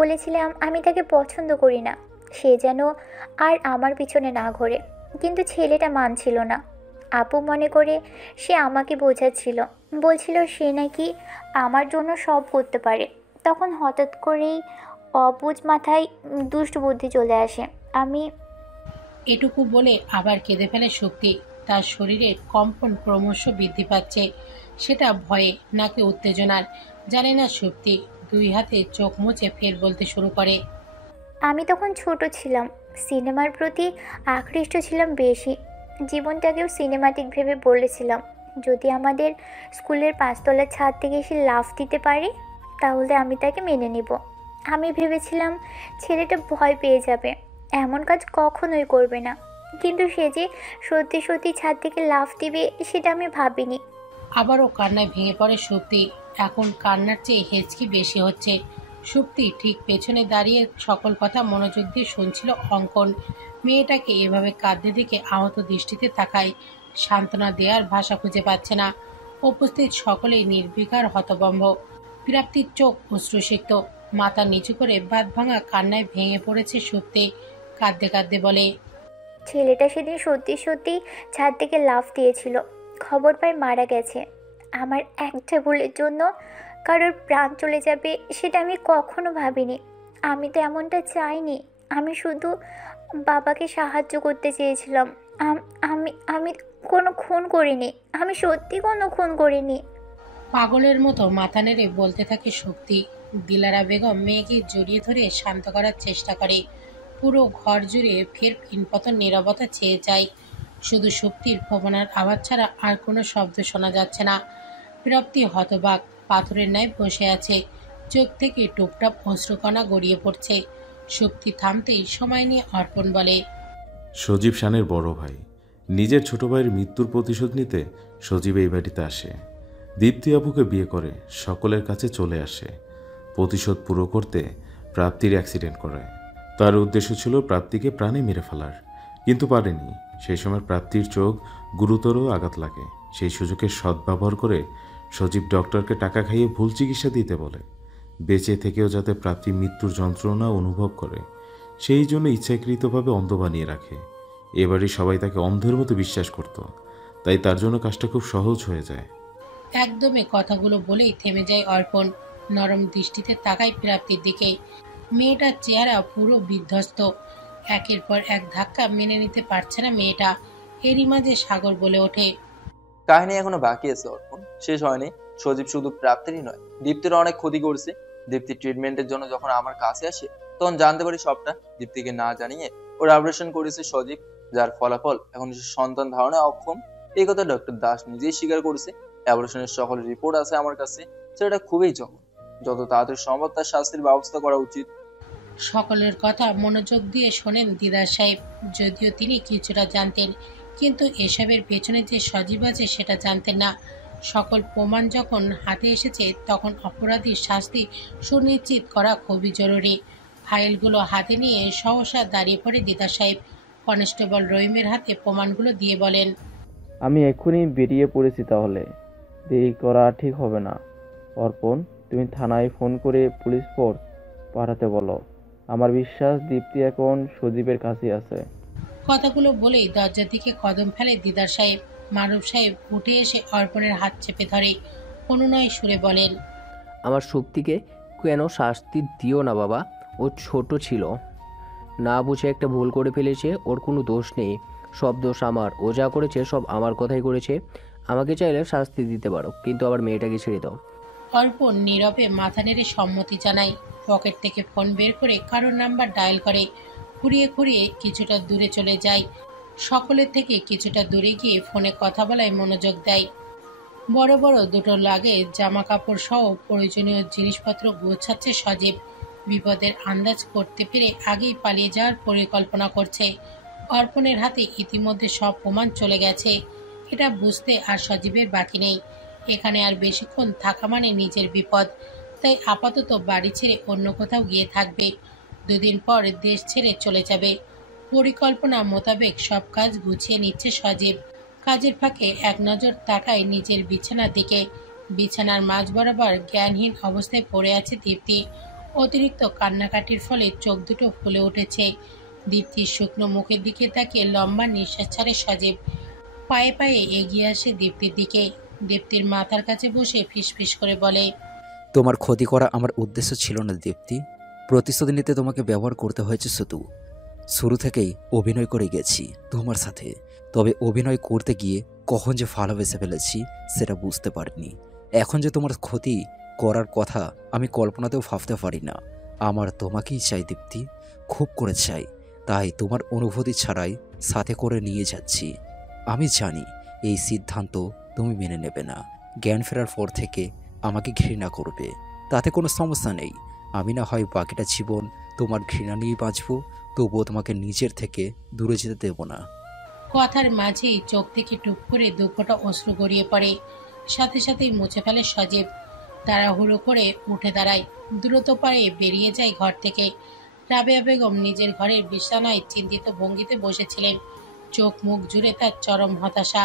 বলেছিলাম আমি তাকে পছন্দ করি না, সে যেন আর আমার পিছনে না ঘোরে। কিন্তু ছেলেটা মানছিল না। আপু মনে করে সে আমাকে বোঝাচ্ছিল, বলছিল সে নাকি আমার জন্য সব করতে পারে। তখন হঠাৎ করেই অবুঝ মাথায় দুষ্ট বুদ্ধি চলে আসে। আমি এটুকু বলে আবার কেঁদে ফেলে সুপ্তি। তার শরীরের কম্পন ক্রমশ বৃদ্ধি পাচ্ছে। সেটা ভয়ে নাকি উত্তেজনার জানে না সুপ্তি। দুই হাতে চোখ মুছে ফের বলতে শুরু করে, আমি তখন ছোট ছিলাম, সিনেমার প্রতি আকৃষ্ট ছিলাম বেশি। জীবনটাকেও সিনেমাটিক ভেবে বলেছিলাম যদি আমাদের স্কুলের 5 তলার ছাদ থেকে এসে লাফ দিতে পারে তাহলে আমি তাকে মেনে নিব। আমি ভেবেছিলাম ছেলেটা ভয় পেয়ে যাবে, এমন কাজ কখনোই করবে না। কিন্তু সে যে সত্যি সত্যি ছাদ থেকে লাফ দিবে সেটা আমি ভাবিনি। আবারও কান্নায় ভেঙে পড়ে সুপ্তি। এখন কান্নার চেয়ে হেঁচকি বেশি হচ্ছে। সুপ্তি ঠিক পেছনে দাঁড়িয়ে সকল কথা মনোযোগ দিয়ে শুনছিল অঙ্কন। মেয়েটাকে এভাবে কাঁদতে দেখে আহত দৃষ্টিতে তাকায়। সান্ত্বনা দেওয়ার ভাষা খুঁজে পাচ্ছে না। উপস্থিত সকলেই নির্বিকার হতভম্ব। প্রাপ্তির চোখ অশ্রুসিক্ত। মাথা নিচু করে বাঁধ ভাঙা কান্নায় ভেঙে পড়েছে সুপ্তি। কাঁদতে কাঁদতে বলে, ছেলেটা সেদিন সত্যি সত্যি ছাদ থেকে লাফ দিয়েছিল। খবর পায় মারা গেছে। আমার একটা ভুলের জন্য কারোর প্রাণ চলে যাবে সেটা আমি কখনো ভাবিনি। আমি তো এমনটা চাইনি। আমি শুধু বাবাকে সাহায্য করতে চেয়েছিলাম। আমি আমি কোনো খুন করিনি। আমি সত্যি কোনো খুন করিনি। পাগলের মতো মাথা নেড়ে বলতে থাকে সুপ্তি। দিলারা বেগম মেয়েকে জড়িয়ে ধরে শান্ত করার চেষ্টা করে। পুরো ঘর জুড়ে ফের পিনপতন নীরবতা ছেয়ে যায়। শুধু সুপ্তির ভবনার আওয়াজ ছাড়া আর কোনো শব্দ শোনা যাচ্ছে না। প্রাপ্তি হতবাক, পাথরের ন্যায় বসে আছে। চোখ থেকে টুপটাপ অশ্রুকণা গড়িয়ে পড়ছে। সুপ্তি থামতেই সময় নিয়ে অর্পণ বলে, সজীব শানের বড় ভাই। নিজের ছোট ভাইয়ের মৃত্যুর প্রতিশোধ নিতে সজীব এই বাড়িতে আসে। দীপ্তি আপুকে বিয়ে করে সকলের কাছে চলে আসে। প্রতিশোধ পুরো করতে প্রাপ্তির অ্যাক্সিডেন্ট করায়। তার উদ্দেশ্য ছিল প্রাপ্তিকে প্রাণে মেরে ফেলার, কিন্তু পারেনি। সেই সময় প্রাপ্তির চোখ গুরুতর আঘাত লাগে। সেই সুযোগের সদ্ব্যবহার করে সজীব ডক্টরকে টাকা খাইয়ে ভুল চিকিৎসা দিতে বলে, বেঁচে থেকেও যাতে প্রাপ্তি মৃত্যুর যন্ত্রণা অনুভব করে সেই জন্য ইচ্ছাকৃতভাবে অন্ধ বানিয়ে রাখে। এবারই সবাই তাকে অন্ধের মতো বিশ্বাস করত, তাই তার জন্য কাজটা খুব সহজ হয়ে যায়। একদমে কথাগুলো বলেই থেমে যায় অর্পণ। নরম দৃষ্টিতে তাকায় প্রাপ্তির দিকে। মেয়েটার চেহারা পুরো বিধ্বস্ত। একের পর এক ধাক্কা মেনে নিতে পারছে না মেয়েটা। এরই মাঝে সাগর বলে ওঠে, কাহিনী এখনো বাকি আছে অর্পণ, শেষ হয়নি। সজীব শুধু প্রাপ্তিরই নয়, দীপ্তির অনেক ক্ষতি করছে। দীপ্তির ট্রিটমেন্টের জন্য যখন আমার কাছে আসে তখন জানতে পারি সবটা। দীপ্তিকে না জানিয়ে ওর অপারেশন করেছে সজীব, যার ফলাফল এখন সন্তান ধারণে অক্ষম। এই কথা ডক্টর দাস নিজেই স্বীকার করেছে। অপারেশনের সকল রিপোর্ট আছে আমার কাছে। সেটা খুবই জঘন্য। যত তাড়াতাড়ি সম্ভব তার শাস্তির ব্যবস্থা করা উচিত। সকলের কথা মনোযোগ দিয়ে শোনেন দিদার সাহেব। যদিও তিনি কিছুটা জানতেন, কিন্তু এসবের পেছনে যে সজীব আছে সেটা জানতেন না। সকল প্রমাণ যখন হাতে এসেছে তখন অপরাধীর শাস্তি সুনিশ্চিত করা খুবই জরুরি। ফাইলগুলো হাতে নিয়ে সহসা দাঁড়িয়ে পড়ে দিদার সাহেব। কনস্টেবল রহিমের হাতে প্রমাণগুলো দিয়ে বলেন, আমি এক্ষুনি বেরিয়ে পড়েছি, তাহলে দেরি করা ঠিক হবে না। অর্পণ, তুমি থানায় ফোন করে পুলিশ ফোর্স পাঠাতে বলো। আমার বিশ্বাস দীপ্তি এখন সজীবের কাছে আছে। কথাগুলো বলেই দরজার দিকে কদম ফেলে দিদার সাহেব। মারুফ সাহেব উঠে এসে অর্পণের হাত চেপে ধরে অনুনয় সুরে বলেন, আমার শক্তিকে কেন শাস্তি দিও না বাবা, ও ছোট ছিল, না বুঝে একটা ভুল করে ফেলেছে। ওর কোনো দোষ নেই, সব দোষ আমার। ও যা করেছে সব আমার কথাই করেছে। আমাকে চাইলে শাস্তি দিতে পারো, কিন্তু আবার মেয়েটাকে ছেড়ে দাও। অর্পণ নীরবে মাথা নেড়ে সম্মতি জানায়। পকেট থেকে ফোন বের করে কারোর নাম্বার ডায়াল করে। খুঁড়িয়ে খুঁড়িয়ে কিছুটা দূরে চলে যায়। সকলের থেকে কিছুটা দূরে গিয়ে ফোনে কথা বলায় মনোযোগ দেয়। বড় বড় দুটো লাগে জামা কাপড় সহ প্রয়োজনীয় জিনিসপত্র গোছাচ্ছে সজীব। বিপদের আন্দাজ করতে পেরে আগেই পালিয়ে যাওয়ার পরিকল্পনা করছে। অর্পণের হাতে ইতিমধ্যে সব প্রমাণ চলে গেছে, এটা বুঝতে আর সজীবের বাকি নেই। এখানে আর বেশিক্ষণ থাকা মানে নিজের বিপদ, তাই আপাতত বাড়ি ছেড়ে অন্য কোথাও গিয়ে থাকবে। 2 দিন পর দেশ ছেড়ে চলে যাবে। পরিকল্পনা মোতাবেক সব কাজ গুছিয়ে নিচ্ছে সজীব। কাজের ফাঁকে এক নজর তাকায় নিজের বিছানার দিকে। বিছানার মাঝ বরাবর জ্ঞানহীন অবস্থায় পড়ে আছে দীপ্তি। অতিরিক্ত কান্নাকাটির ফলে চোখ দুটো ফুলে উঠেছে। দীপ্তির শুকনো মুখের দিকে তাকিয়ে লম্বা নিঃশ্বাস ছাড়ে সজীব। পায়ে পায়ে এগিয়ে আসে দীপ্তির দিকে। দীপ্তির মাথার কাছে বসে ফিসফিস করে বলে, তোমার ক্ষতি করা আমার উদ্দেশ্য ছিল না দীপ্তি। প্রতিশোধ নিতে তোমাকে ব্যবহার করতে হয়েছে শুরু থেকেই অভিনয় করে গেছি তোমার সাথে। তবে অভিনয় করতে গিয়ে কখন যে ভালোবেসে ফেলেছি সেটা বুঝতে পারিনি। এখন যে তোমার ক্ষতি করার কথা আমি কল্পনাতেও ভাবতে পারি না। আমার তোমাকেই চাই দীপ্তি, খুব করে চাই। তাই তোমার অনুভূতি ছাড়াই সাথে করে নিয়ে যাচ্ছি। আমি জানি এই সিদ্ধান্ত তুমি মেনে নেবে না। জ্ঞান ফেরার পর থেকে আমাকে ঘৃণা করবে, তাতে কোনো সমস্যা নেই। আমি না হয় বাকিটা জীবন তোমার ঘৃণা নিয়েই বাঁচবো, তবুও তোমাকে নিজের থেকে দূরে যেতে দেব না। কথার মাঝেই চোখ থেকে টুপ করে 2 ফোঁটা অশ্রু গড়িয়ে পড়ে। সাথে সাথেই মুছে ফেলে সজীব। তাড়াহুড়ো করে উঠে দাঁড়ায়, দ্রুত পায়ে বেরিয়ে যায় ঘর থেকে। রাবেয়া বেগম নিজের ঘরের বিছানায় চিন্তিত ভঙ্গিতে বসেছিলেন। চোখ মুখ জুড়ে তার চরম হতাশা।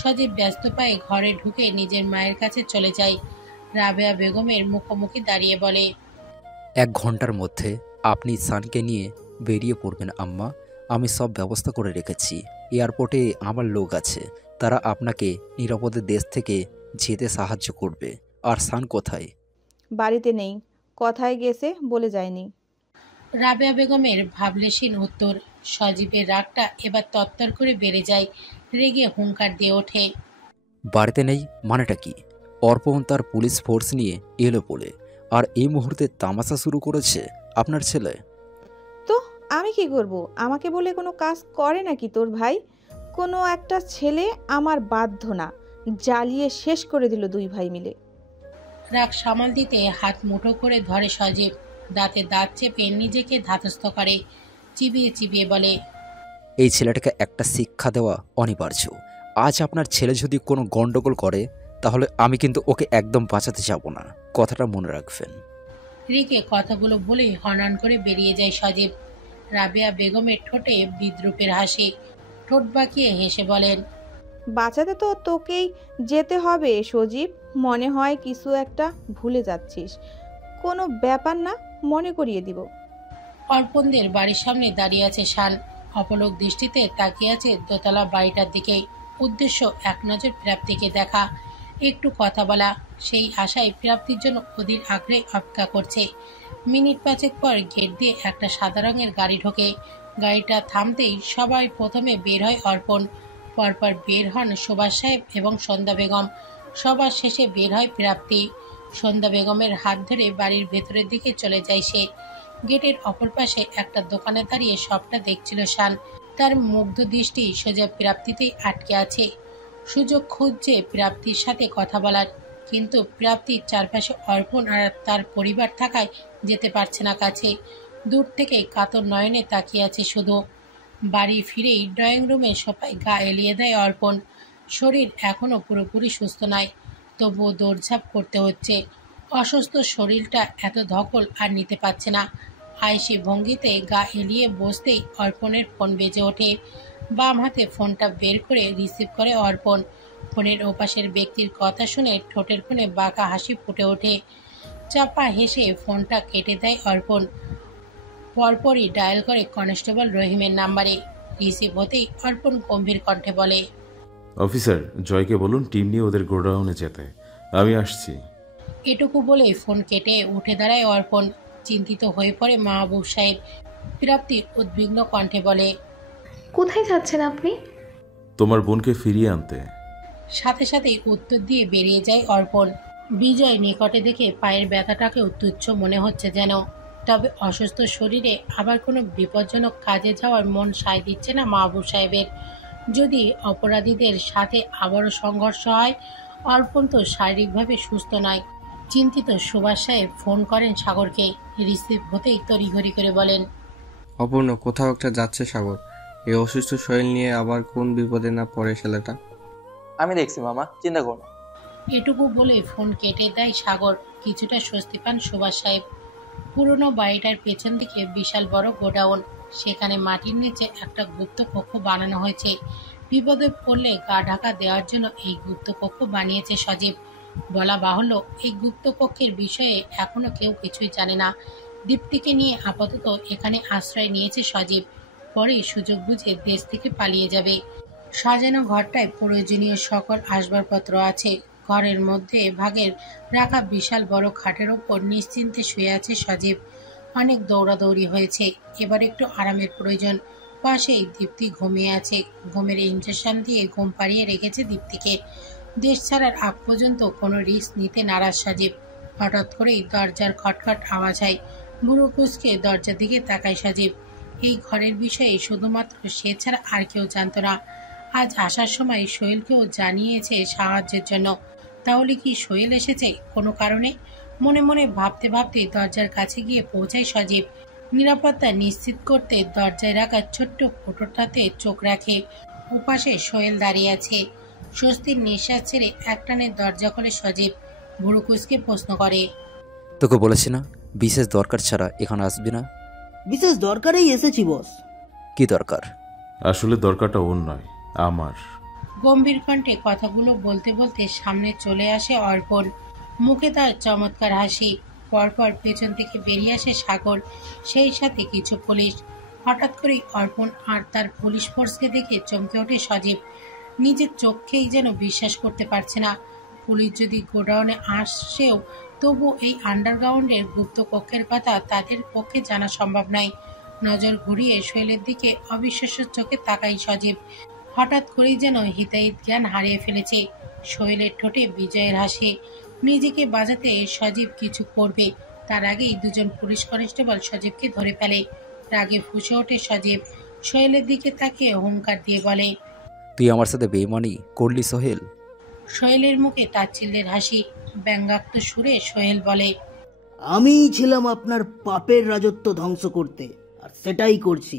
সজীব ব্যস্ত পায়ে ঘরে ঢুকে নিজের মায়ের কাছে চলে যায়। রাবেয়া বেগমের মুখোমুখি দাঁড়িয়ে বলে, 1 ঘন্টার মধ্যে আপনি সানকে নিয়ে বেরিয়ে পড়বেন আম্মা। আমি সব ব্যবস্থা করে রেখেছি। এয়ারপোর্টে আমার লোক আছে, তারা আপনাকে নিরাপদে দেশ থেকে যেতে সাহায্য করবে। আর সান কোথায়? বাড়িতে নেই, কোথায় গেছে বলে যায়নি। রাবেয়া বেগমের ভাবলেশীন উত্তর। সজীবের রাগটা এবার তত্তর করে বেড়ে যায়। রেগে হুঙ্কার দিয়ে ওঠে, বাড়িতে নেই মানেটা কি? অর্পণ তার পুলিশ ফোর্স নিয়ে এলো বলে, আর এই মুহূর্তে তামাশা শুরু করেছে আপনার ছেলে। তো আমি কি করব? আমাকে বলে কোনো কাজ করে নাকি তোর ভাই? কোনো একটা ছেলে আমার বাধ্য না, জ্বালিয়ে শেষ করে দিল 2 ভাই মিলে। রাগ সামাল দিতে হাত মুঠো করে ধরে সজীব। দাঁতে দাঁত চেপে নিজেকে ধাতস্থ করে। চিবিয়ে চিবিয়ে বলে, এই ছেলেটাকে একটা শিক্ষা দেওয়া অনিবার্য। আজ আপনার ছেলে যদি কোনো গন্ডগোল করে তাহলে আমি কিন্তু ওকে একদম বাঁচাতে যাব না, কথাটা মনে রাখবেন। রিকে কথাগুলো বলেই হনহন করে বেরিয়ে যায় সজীব। রাবেয়া বেগমের ঠোঁটে বিদ্রুপের হাসি। ঠোঁট বাঁকিয়ে হেসে বলেন, বাঁচাতে তো তোকেই যেতে হবে সজীব। মনে হয় কিছু একটা ভুলে যাচ্ছিস। কোনো ব্যাপার না, মনে করিয়ে দিব। অর্পণদের বাড়ির সামনে দাঁড়িয়ে আছে শান। অপলক দৃষ্টিতে তাকিয়ে আছে দোতলা বাড়িটার দিকে। উদ্দেশ্য এক নজর প্রাপ্তিকে দেখা, একটু কথা বলা। সেই আশায় প্রাপ্তির জন্য অধীর আগ্রহে অপেক্ষা করছে। মিনিট 5 পর গেট দিয়ে একটা সাদা রঙের গাড়ি ঢোকে। গাড়িটা থামতেই সবাই প্রথমে বের হয় অর্পণ। পরপর বের হন সুভাষ সাহেব এবং সন্ধ্যা বেগম। সবার শেষে বের হয় প্রাপ্তি। সন্ধ্যা বেগমের হাত ধরে বাড়ির ভেতরের দিকে চলে যায় সে। গেটের অপর পাশে একটা দোকানে দাঁড়িয়ে সবটা দেখছিল শান। তার মুগ্ধ দৃষ্টি সোজা প্রাপ্তিতেই আটকে আছে। সুযোগ খুঁজছে প্রাপ্তির সাথে কথা বলার, কিন্তু প্রাপ্তির চারপাশে অর্পণ আর তার পরিবার থাকায় যেতে পারছে না কাছে। দূর থেকে কাতর নয়নে তাকিয়ে আছে শুধু। বাড়ি ফিরেই ড্রয়িং রুমে সোফায় গা এলিয়ে দেয় অর্পণ। শরীর এখনও পুরোপুরি সুস্থ নয়, তবুও দৌড়ঝাঁপ করতে হচ্ছে। অসুস্থ শরীরটা এত ধকল আর নিতে পারছে না। আয়েসি ভঙ্গিতে গা এলিয়ে বসতেই অর্পণের ফোন বেজে ওঠে। বাম হাতে ফোনটা বের করে রিসিভ করে অর্পণ। ফোনের ওপাশের ব্যক্তির কথা শুনে ঠোঁটের কোণে বাঁকা হাসি ফুটে ওঠে। চাপা হেসে ফোনটা কেটে দেয় অর্পণ। পরপরই ডায়াল করে কনস্টেবল রহিমের নাম্বারে। রিসিভ হতেই অর্পণ গম্ভীর কণ্ঠে বলে, অফিসার জয়কে বলুন টিম নিয়ে ওদের গোডাউনে যেতে, আমি আসছি। এটুকু বলে ফোন কেটে উঠে দাঁড়ায় অর্পণ। চিন্তিত হয়ে পড়ে মাহবুব সাহেব। প্রাপ্তি উদ্বিগ্ন কণ্ঠে বলে, কোথায় যাচ্ছেন আপনি? তোমার বোনকে ফিরিয়ে আনতে। সাথে সাথেই উত্তর দিয়ে বেরিয়ে যায় অর্পণ। বিজয় নিকটে দেখে পায়ের ব্যথাটাকে তুচ্ছ মনে হচ্ছে যেন। তবে অসুস্থ শরীরে আবার কোনো বিপজ্জনক কাজে যাওয়ার মন সায় দিচ্ছে না মাহবুব সাহেবের। যদি অপরাধীদের সাথে আবারও সংঘর্ষ হয়, অর্পণ তো শারীরিকভাবে সুস্থ নয়, চিন্তিত সুভাষ সাহেব ফোন করেন সাগরকে। রিসিভ হতেই তড়িঘড়ি করে বলেন, অপূর্ণ, কোথাও একটা যাচ্ছে সাগর। এই অসুস্থ শরীর নিয়ে আবার কোন বিপদে না পড়ে ছেলেটা। আমি দেখছি মামা, চিন্তা করো না। এটুকু বলে ফোন কেটে দেয় সাগর। কিছুটা স্বস্তি পান সুভাষ সাহেব। পুরনো বাড়িটার পেছন দিকে বিশাল বড় গোডাউন। সেখানে মাটির নিচে একটা গুপ্ত কক্ষ বানানো হয়েছে। বিপদে পড়লে গা ঢাকা দেওয়ার জন্য এই গুপ্ত কক্ষ বানিয়েছে সজীব। বলা বাহুল্য, এই গুপ্ত কক্ষের বিষয়ে এখনো কেউ কিছুই জানে না। দীপ্তিকে নিয়ে আপাতত এখানে আশ্রয় নিয়েছে সজীব। পরে সুযোগ বুঝে দেশ থেকে পালিয়ে যাবে। সাজানো ঘরটায় প্রয়োজনীয় সকল আসবাবপত্র আছে। ঘরের মধ্যে ভাগের রাখা বিশাল বড় খাটের ওপর নিশ্চিন্তে শুয়ে আছে সজীব। অনেক দৌড়াদৌড়ি হয়েছে, এবার একটু আরামের প্রয়োজন। পাশেই দীপ্তি ঘুমিয়ে আছে। ঘুমের ইঞ্জেকশন দিয়ে ঘুম পাড়িয়ে রেখেছে দীপ্তিকে। দেশ ছাড়ার আগ পর্যন্ত কোনো রিস্ক নিতে নারাজ সজীব। হঠাৎ করেই দরজার খটখট আওয়াজ হয়। বুড়ো কুচকে দরজার দিকে তাকায় সজীব। এই ঘরের বিষয়ে শুধুমাত্র সে ছাড়া আর কেউ জানত না। আজ আসার সময় সোহেলকেও জানিয়েছে সাহায্যের জন্য। তাহলে কি সোহেল এসেছে কোনো কারণে? মনে মনে ভাবতে ভাবতে দরজার কাছে গিয়ে পৌঁছায় সজীব। নিরাপত্তা নিশ্চিত করতে দরজায় রাখা ছোট্ট ফোঁটোটাতে চোখ রাখে। ওপাশে সোহেল দাঁড়িয়ে আছে। স্বস্তির নিঃশ্বাস ছেড়ে একটানে দরজা খোলে সজীব। বুড়ো কুচকে প্রশ্ন করে, তোকে বলেছি না বিশেষ দরকার ছাড়া এখানে আসবি না? বিশেষ দরকারেই এসেছি বস। কি দরকার? আসলে দরকারটা ওর নয়, আমার। গম্ভীর কণ্ঠে কথাগুলো বলতে বলতে সামনে চলে আসে অর্পণ। মুখে তার চমৎকার হাসি। পরপর পেছন থেকে বেরিয়ে আসে সাগর, সেই সাথে কিছু পুলিশ। হঠাৎ করেই অর্পণ আর তার পুলিশ ফোর্সকে দেখে চমকে ওঠে সজীব। নিজের চোখকেই যেন বিশ্বাস করতে পারছে না। পুলিশ যদি গোডাউনে আসছেও, তবু এই আন্ডারগ্রাউন্ডের গুপ্ত কক্ষের কথা তাদের পক্ষে জানা সম্ভব নয়। নজর ঘুরিয়ে সোহেলের দিকে অবিশ্বাস্য চোখে তাকায় সজীব। হঠাৎ করেই যেন হিতাহিত জ্ঞান হারিয়ে ফেলেছে। সোহেলের ঠোঁটে বিজয়ের হাসি। নিজেকে বাঁচাতে সজীব কিছু করবে, তার আগেই দুজন পুলিশ কনস্টেবল সজীবকে ধরে ফেলে। রাগে ফুঁসে ওঠে সজীব। সোহেলের দিকে তাকিয়ে হুঙ্কার দিয়ে বলে, তুই আমার সাথে বেইমানি করলি সোহেল? সোহেলের মুখে তাচ্ছিল্যের হাসি। ব্যঙ্গাত্মক সুরে সোহেল বলে, আমিই ছিলাম আপনার পাপের রাজত্ব ধ্বংস করতে, আর সেটাই করছি।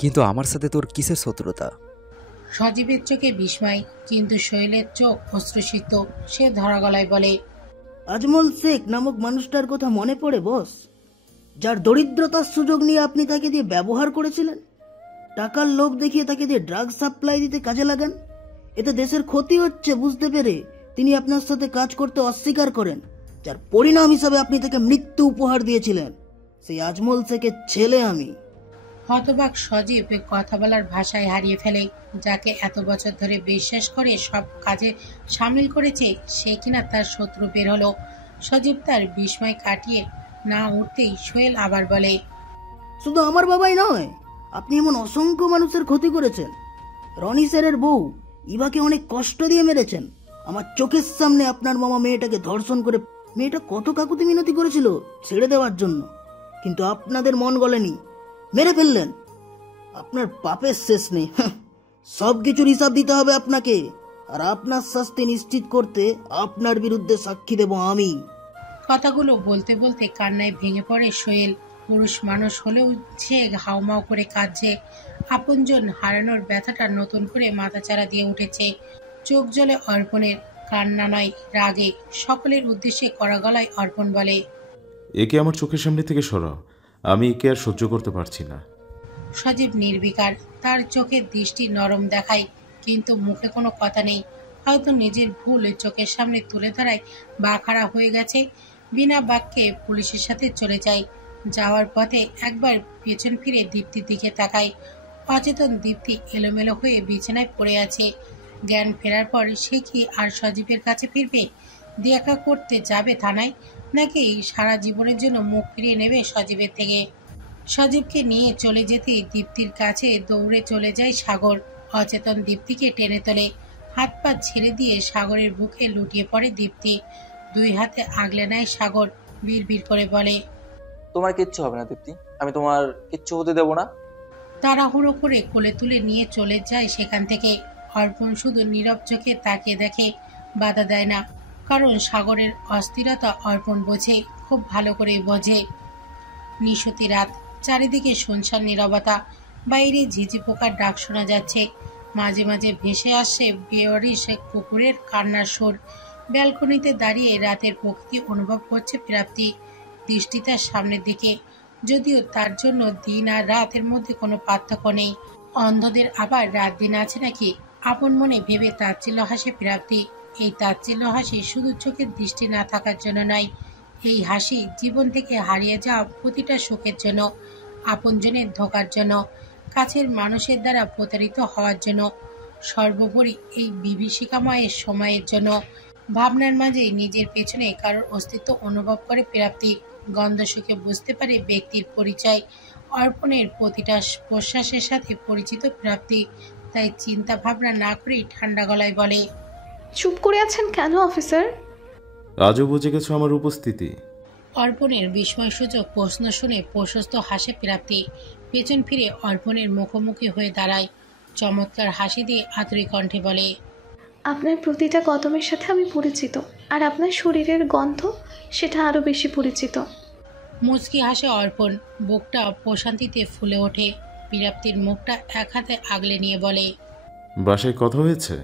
কিন্তু আমার সাথে তোর কিসের শত্রুতা? সজীবের চোখে বিস্ময়, কিন্তু সোহেলের চোখ অশ্রুসিক্ত। সে ধরা গলায় বলে, আজমল শেখ নামক মানুষটার কথা মনে পড়ে বস? যার দরিদ্রতার সুযোগ নিয়ে আপনি তাকে দিয়ে ব্যবহার করেছিলেন। টাকার লোভ দেখিয়ে তাকে দিয়ে ড্রাগ সাপ্লাই দিতে কাজে লাগান। এতে দেশের ক্ষতি হচ্ছে বুঝতে পেরে তিনি আপনার সাথে কাজ করতে অস্বীকার করেন, যার পরিণাম হিসাবে আপনি তাকে মৃত্যু উপহার দিয়েছিলেন। সেই আজমল শেখের ছেলে আমি। হতবাক সজীব কথা বলার ভাষায় হারিয়ে ফেলে। যাকে এত বছর ধরে বিশ্বাস করে সব কাজে সামিল করেছে, সে কিনা তার শত্রু বের হলো। সজীব তার বিস্ময় কাটিয়ে না উঠতেই সোহেল আবার বলে, শুধু আমার বাবাই নয়, আপনি এমন অসংখ্য মানুষের ক্ষতি করেছেন। রনি স্যারের বউ ইভাকে অনেক কষ্ট দিয়ে মেরেছেন। আমার চোখের সামনে আপনার মামা মেয়েটাকে ধর্ষণ করে, মেয়েটা কত কাকুতি মিনতি করেছিল ছেড়ে দেওয়ার জন্য, কিন্তু আপনাদের মন গলেনি, মেরে ফেললেন। আপনার পাপের শেষ নেই। সবকিছুর হিসাব দিতে হবে আপনাকে, আর আপনার শাস্তি নিশ্চিত করতে আপনার বিরুদ্ধে সাক্ষী দেব আমি। কথাগুলো বলতে বলতে কান্নায় ভেঙে পড়ে সোহেল। পুরুষ মানুষ হলেও সে হাউমাউ করে কাঁদছে। আপনজন হারানোর ব্যথাটা নতুন করে মাথাচাড়া দিয়ে উঠেছে। চোখ জ্বলে অর্পণের। কান্না নয়, রাগে। সকলের উদ্দেশ্যে কড়া গলায় অর্পণ বলে, একে আমার চোখের সামনে থেকে সরাও, আমি একে আর সহ্য করতে পারছি না। সজীব নির্বিকার। তার চোখের দৃষ্টি নরম দেখায়, কিন্তু মুখে কোনো কথা নেই। হয়তো নিজের ভুল চোখের সামনে তুলে ধরায় বাখাড়া হয়ে গেছে। বিনা বাক্যে পুলিশের সাথে চলে যায়। যাওয়ার পথে একবার পেছন ফিরে দীপ্তির দিকে তাকায়। অচেতন দীপ্তি এলোমেলো হয়ে বিছানায় পড়ে আছে। জ্ঞান ফেরার পর সে কি আর সজীবের কাছে ফিরবে? দেখা করতে যাবে থানায়, নাকি সারা জীবনের জন্য মুখ ফিরিয়ে নেবে সজীবের থেকে? সজীবকে নিয়ে চলে যেতেই দীপ্তির কাছে দৌড়ে চলে যায় সাগর। অচেতন দীপ্তিকে টেনে তোলে। হাত পা ছেড়ে দিয়ে সাগরের বুকে লুটিয়ে পড়ে দীপ্তি। দুই হাতে আগলে নেয় সাগর। বিড়বিড় করে বলে, তোমার কিচ্ছু হবে না দীপ্তি, আমি তোমার কিচ্ছু হতে দেব না। তাড়াহুড়ো করে কোলে তুলে নিয়ে চলে যায় সেখান থেকে। অর্পণ শুধু নীরব চোখে তাকিয়ে দেখে, বাধা দেয় না। কারণ সাগরের অস্থিরতা অর্পণ বোঝে, খুব ভালো করে বোঝে। নিশতি রাত, চারিদিকে শুনশান নীরবতা, বাইরে ঝিঝি পোকার ডাক শোনা যাচ্ছে, মাঝে মাঝে ভেসে আসছে বেওয়ারিশ কুকুরের কান্নার সুর। ব্যালকনিতে দাঁড়িয়ে রাতের প্রকৃতি অনুভব করছে প্রাপ্তি, দৃষ্টি তার সামনের দিকে। যদিও তার জন্য দিন আর রাতের মধ্যে কোনো পার্থক্য নেই, অন্ধদের আবার রাত দিন আছে নাকি? আপন মনে ভেবে তাচ্ছিল্য হাসে প্রাপ্তি। এই তাচ্ছিল্য হাসি শুধু চোখের দৃষ্টি না থাকার জন্য নয়, এই হাসি জীবন থেকে হারিয়ে যাওয়া প্রতিটা সুখের জন্য, আপনজনের ধোকার জন্য, কাছের মানুষের দ্বারা প্রতারিত হওয়ার জন্য, সর্বোপরি এই বিভীষিকাময়ের সময়ের জন্য। ভাবনার মাঝেই নিজের পেছনে কারোর অস্তিত্ব অনুভব করে প্রাপ্তি। গন্ধ সুখে বুঝতে পারে ব্যক্তির পরিচয়। অর্পণের প্রতিটা প্রশ্বাসের সাথে পরিচিত প্রাপ্তি, তাই চিন্তা ভাবনা না করেই ঠান্ডা গলায় বলে, চুপ করে আছেন কেন অফিসার? আজও বুঝে গেছো আমার উপস্থিতি? অর্পণের বিস্ময়সূচক প্রশ্ন শুনে প্রশস্ত হাসে প্রাপ্তি। পেছন ফিরে অর্পণের মুখোমুখি হয়ে দাঁড়ায়, চমৎকার হাসি দিয়ে আতুরী কণ্ঠে বলে, আপনার প্রতিটা কদমের সাথে আমি পরিচিত, আর আপনার শরীরের গন্ধ সেটা আরও বেশি পরিচিত। মুচকি হাসে অর্পণ, বুকটা প্রশান্তিতে ফুলে ওঠে। প্রাপ্তির মুখটা এক হাতে আগলে নিয়ে বলে, বাসায় কথা হয়েছে?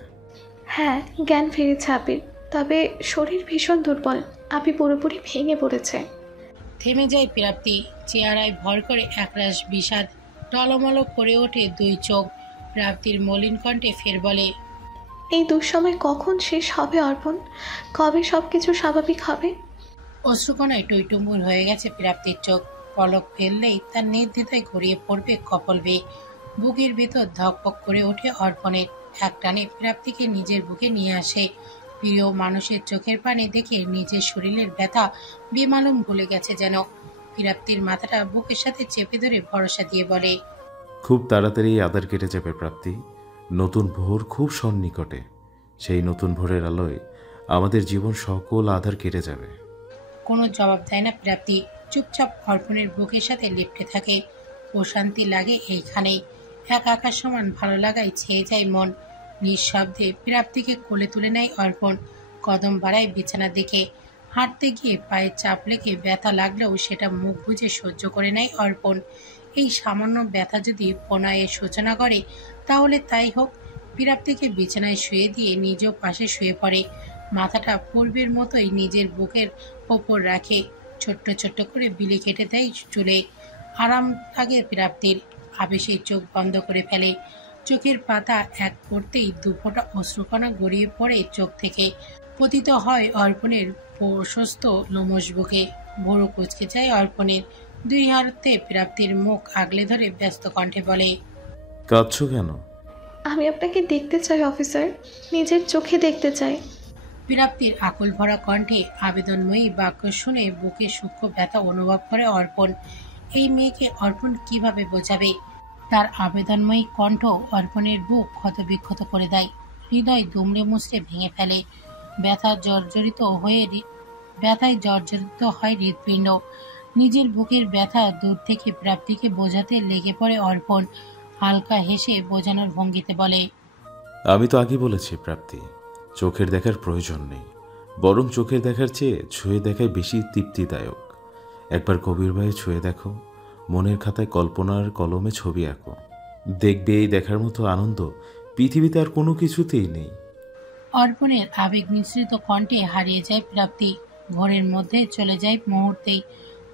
হ্যাঁ, জ্ঞান ফিরেছে আপির, তবে শরীর ভীষণ দুর্বল, আপি পুরোপুরি ভেঙে পড়েছে। থেমে যায় প্রাপ্তি, চেহারায় ভর করে একরাশ বিষাদ, টলমল করে ওঠে দুই চোখ। প্রাপ্তির মলিন কণ্ঠে ফের বলে, এই দুঃসময় কখন শেষ হবে অর্পণ? কবে সব কিছু স্বাভাবিক হবে? অশ্রুকণায় টইটুম্বুর হয়ে গেছে প্রাপ্তির চোখ। পলক ফেললেই তার নির্দ্বিধায় গড়িয়ে পড়বে কপল বেয়ে। বুকের ভেতর ধকপক করে ওঠে অর্পণের। একটানে প্রাপ্তিকে নিজের বুকে নিয়ে আসে। প্রিয় মানুষের চোখের পানে দেখে নিজের শরীরের ব্যথা বেমালুম ভুলে গেছে যেন। প্রাপ্তির মাথাটা বুকের সাথে চেপে ধরে ভরসা দিয়ে বলে, খুব তাড়াতাড়ি আধার কেটে যাবে প্রাপ্তি, নতুন ভোর খুব সন্নিকটে। সেই নতুন ভোরের আলোয় আমাদের জীবন সকল আধার কেটে যাবে। কোনো জবাব দেয় না প্রাপ্তি, চুপচাপ অর্পণের বুকের সাথে লিপ্টে থাকে। প্রশান্তি লাগে এইখানেই, এক আকাশ সমান ভালো লাগায় ছেয়ে যায় মন। নিঃশব্দে প্রাপ্তিকে কোলে তুলে নেয় অর্পণ, কদম বাড়ায় বিছানার দিকে। হাঁটতে গিয়ে পায়ে চাপ লেগে ব্যথা লাগলেও সেটা মুখ বুজে সহ্য করে নেয় অর্পণ। এই সামান্য ব্যথা যদি প্রণয়ের সূচনা করে তাহলে তাই হোক। প্রাপ্তিকে বিছানায় শুয়ে দিয়ে নিজেও পাশে শুয়ে পড়ে, মাথাটা পূর্বের মতোই নিজের বুকের ওপর রাখে। ছোট্ট ছোট্ট করে বিলি কেটে দেয় চুলে। আরাম লাগে প্রাপ্তির, আবেশে চোখ বন্ধ করে ফেলে। চোখের পাতা এক করতেই দুফোঁটা অশ্রুকণা গড়িয়ে পড়ে চোখ থেকে, পতিত হয় অর্পণের প্রশস্ত লোমশ বুকে। ভোরু কুচকে যায় অর্পণের। দুই হাতে প্রাপ্তির মুখ আগলে ধরে ব্যস্ত কণ্ঠে বলে, কাঁদছো কেন? আমি আপনাকে দেখতে চাই অফিসার, নিজের চোখে দেখতে চাই। প্রাপ্তির আকুল ভরা কণ্ঠে আবেদনময়ী বাক্য শুনে বুকে সূক্ষ্ম ব্যথা অনুভব করে অর্পণ। এই মেয়েকে অর্পণ কিভাবে বোঝাবে? তার আবেদনময়ী কণ্ঠ অর্পণের বুক ক্ষতবিক্ষত করে দেয়, হৃদয় দুমড়ে মুচড়ে ভেঙে ফেলে। ব্যথায় জর্জরিত হয় হৃৎপিণ্ড। নিজের বুকের ব্যথা দূর থেকে প্রাপ্তিকে বোঝাতে লেগে পড়ে অর্পণ। হালকা হেসে বোঝানোর ভঙ্গিতে বলে, আমি তো আগে বলেছি প্রাপ্তি, চোখের দেখার প্রয়োজন নেই, বরং চোখের দেখার চেয়ে ছুঁয়ে দেখায় বেশি তৃপ্তিদায়ক। একবার গভীরভাবে ছুঁয়ে দেখো, মনের খাতায় কল্পনার কলমে ছবি আঁকো, দেখবে এই দেখার মতো আনন্দ পৃথিবীতে আর কোনো কিছুতেই নেই। অর্পণের আবেগ মিশ্রিত কণ্ঠে হারিয়ে যায় প্রাপ্তি, ঘোরের মধ্যে চলে যায় মুহূর্তেই।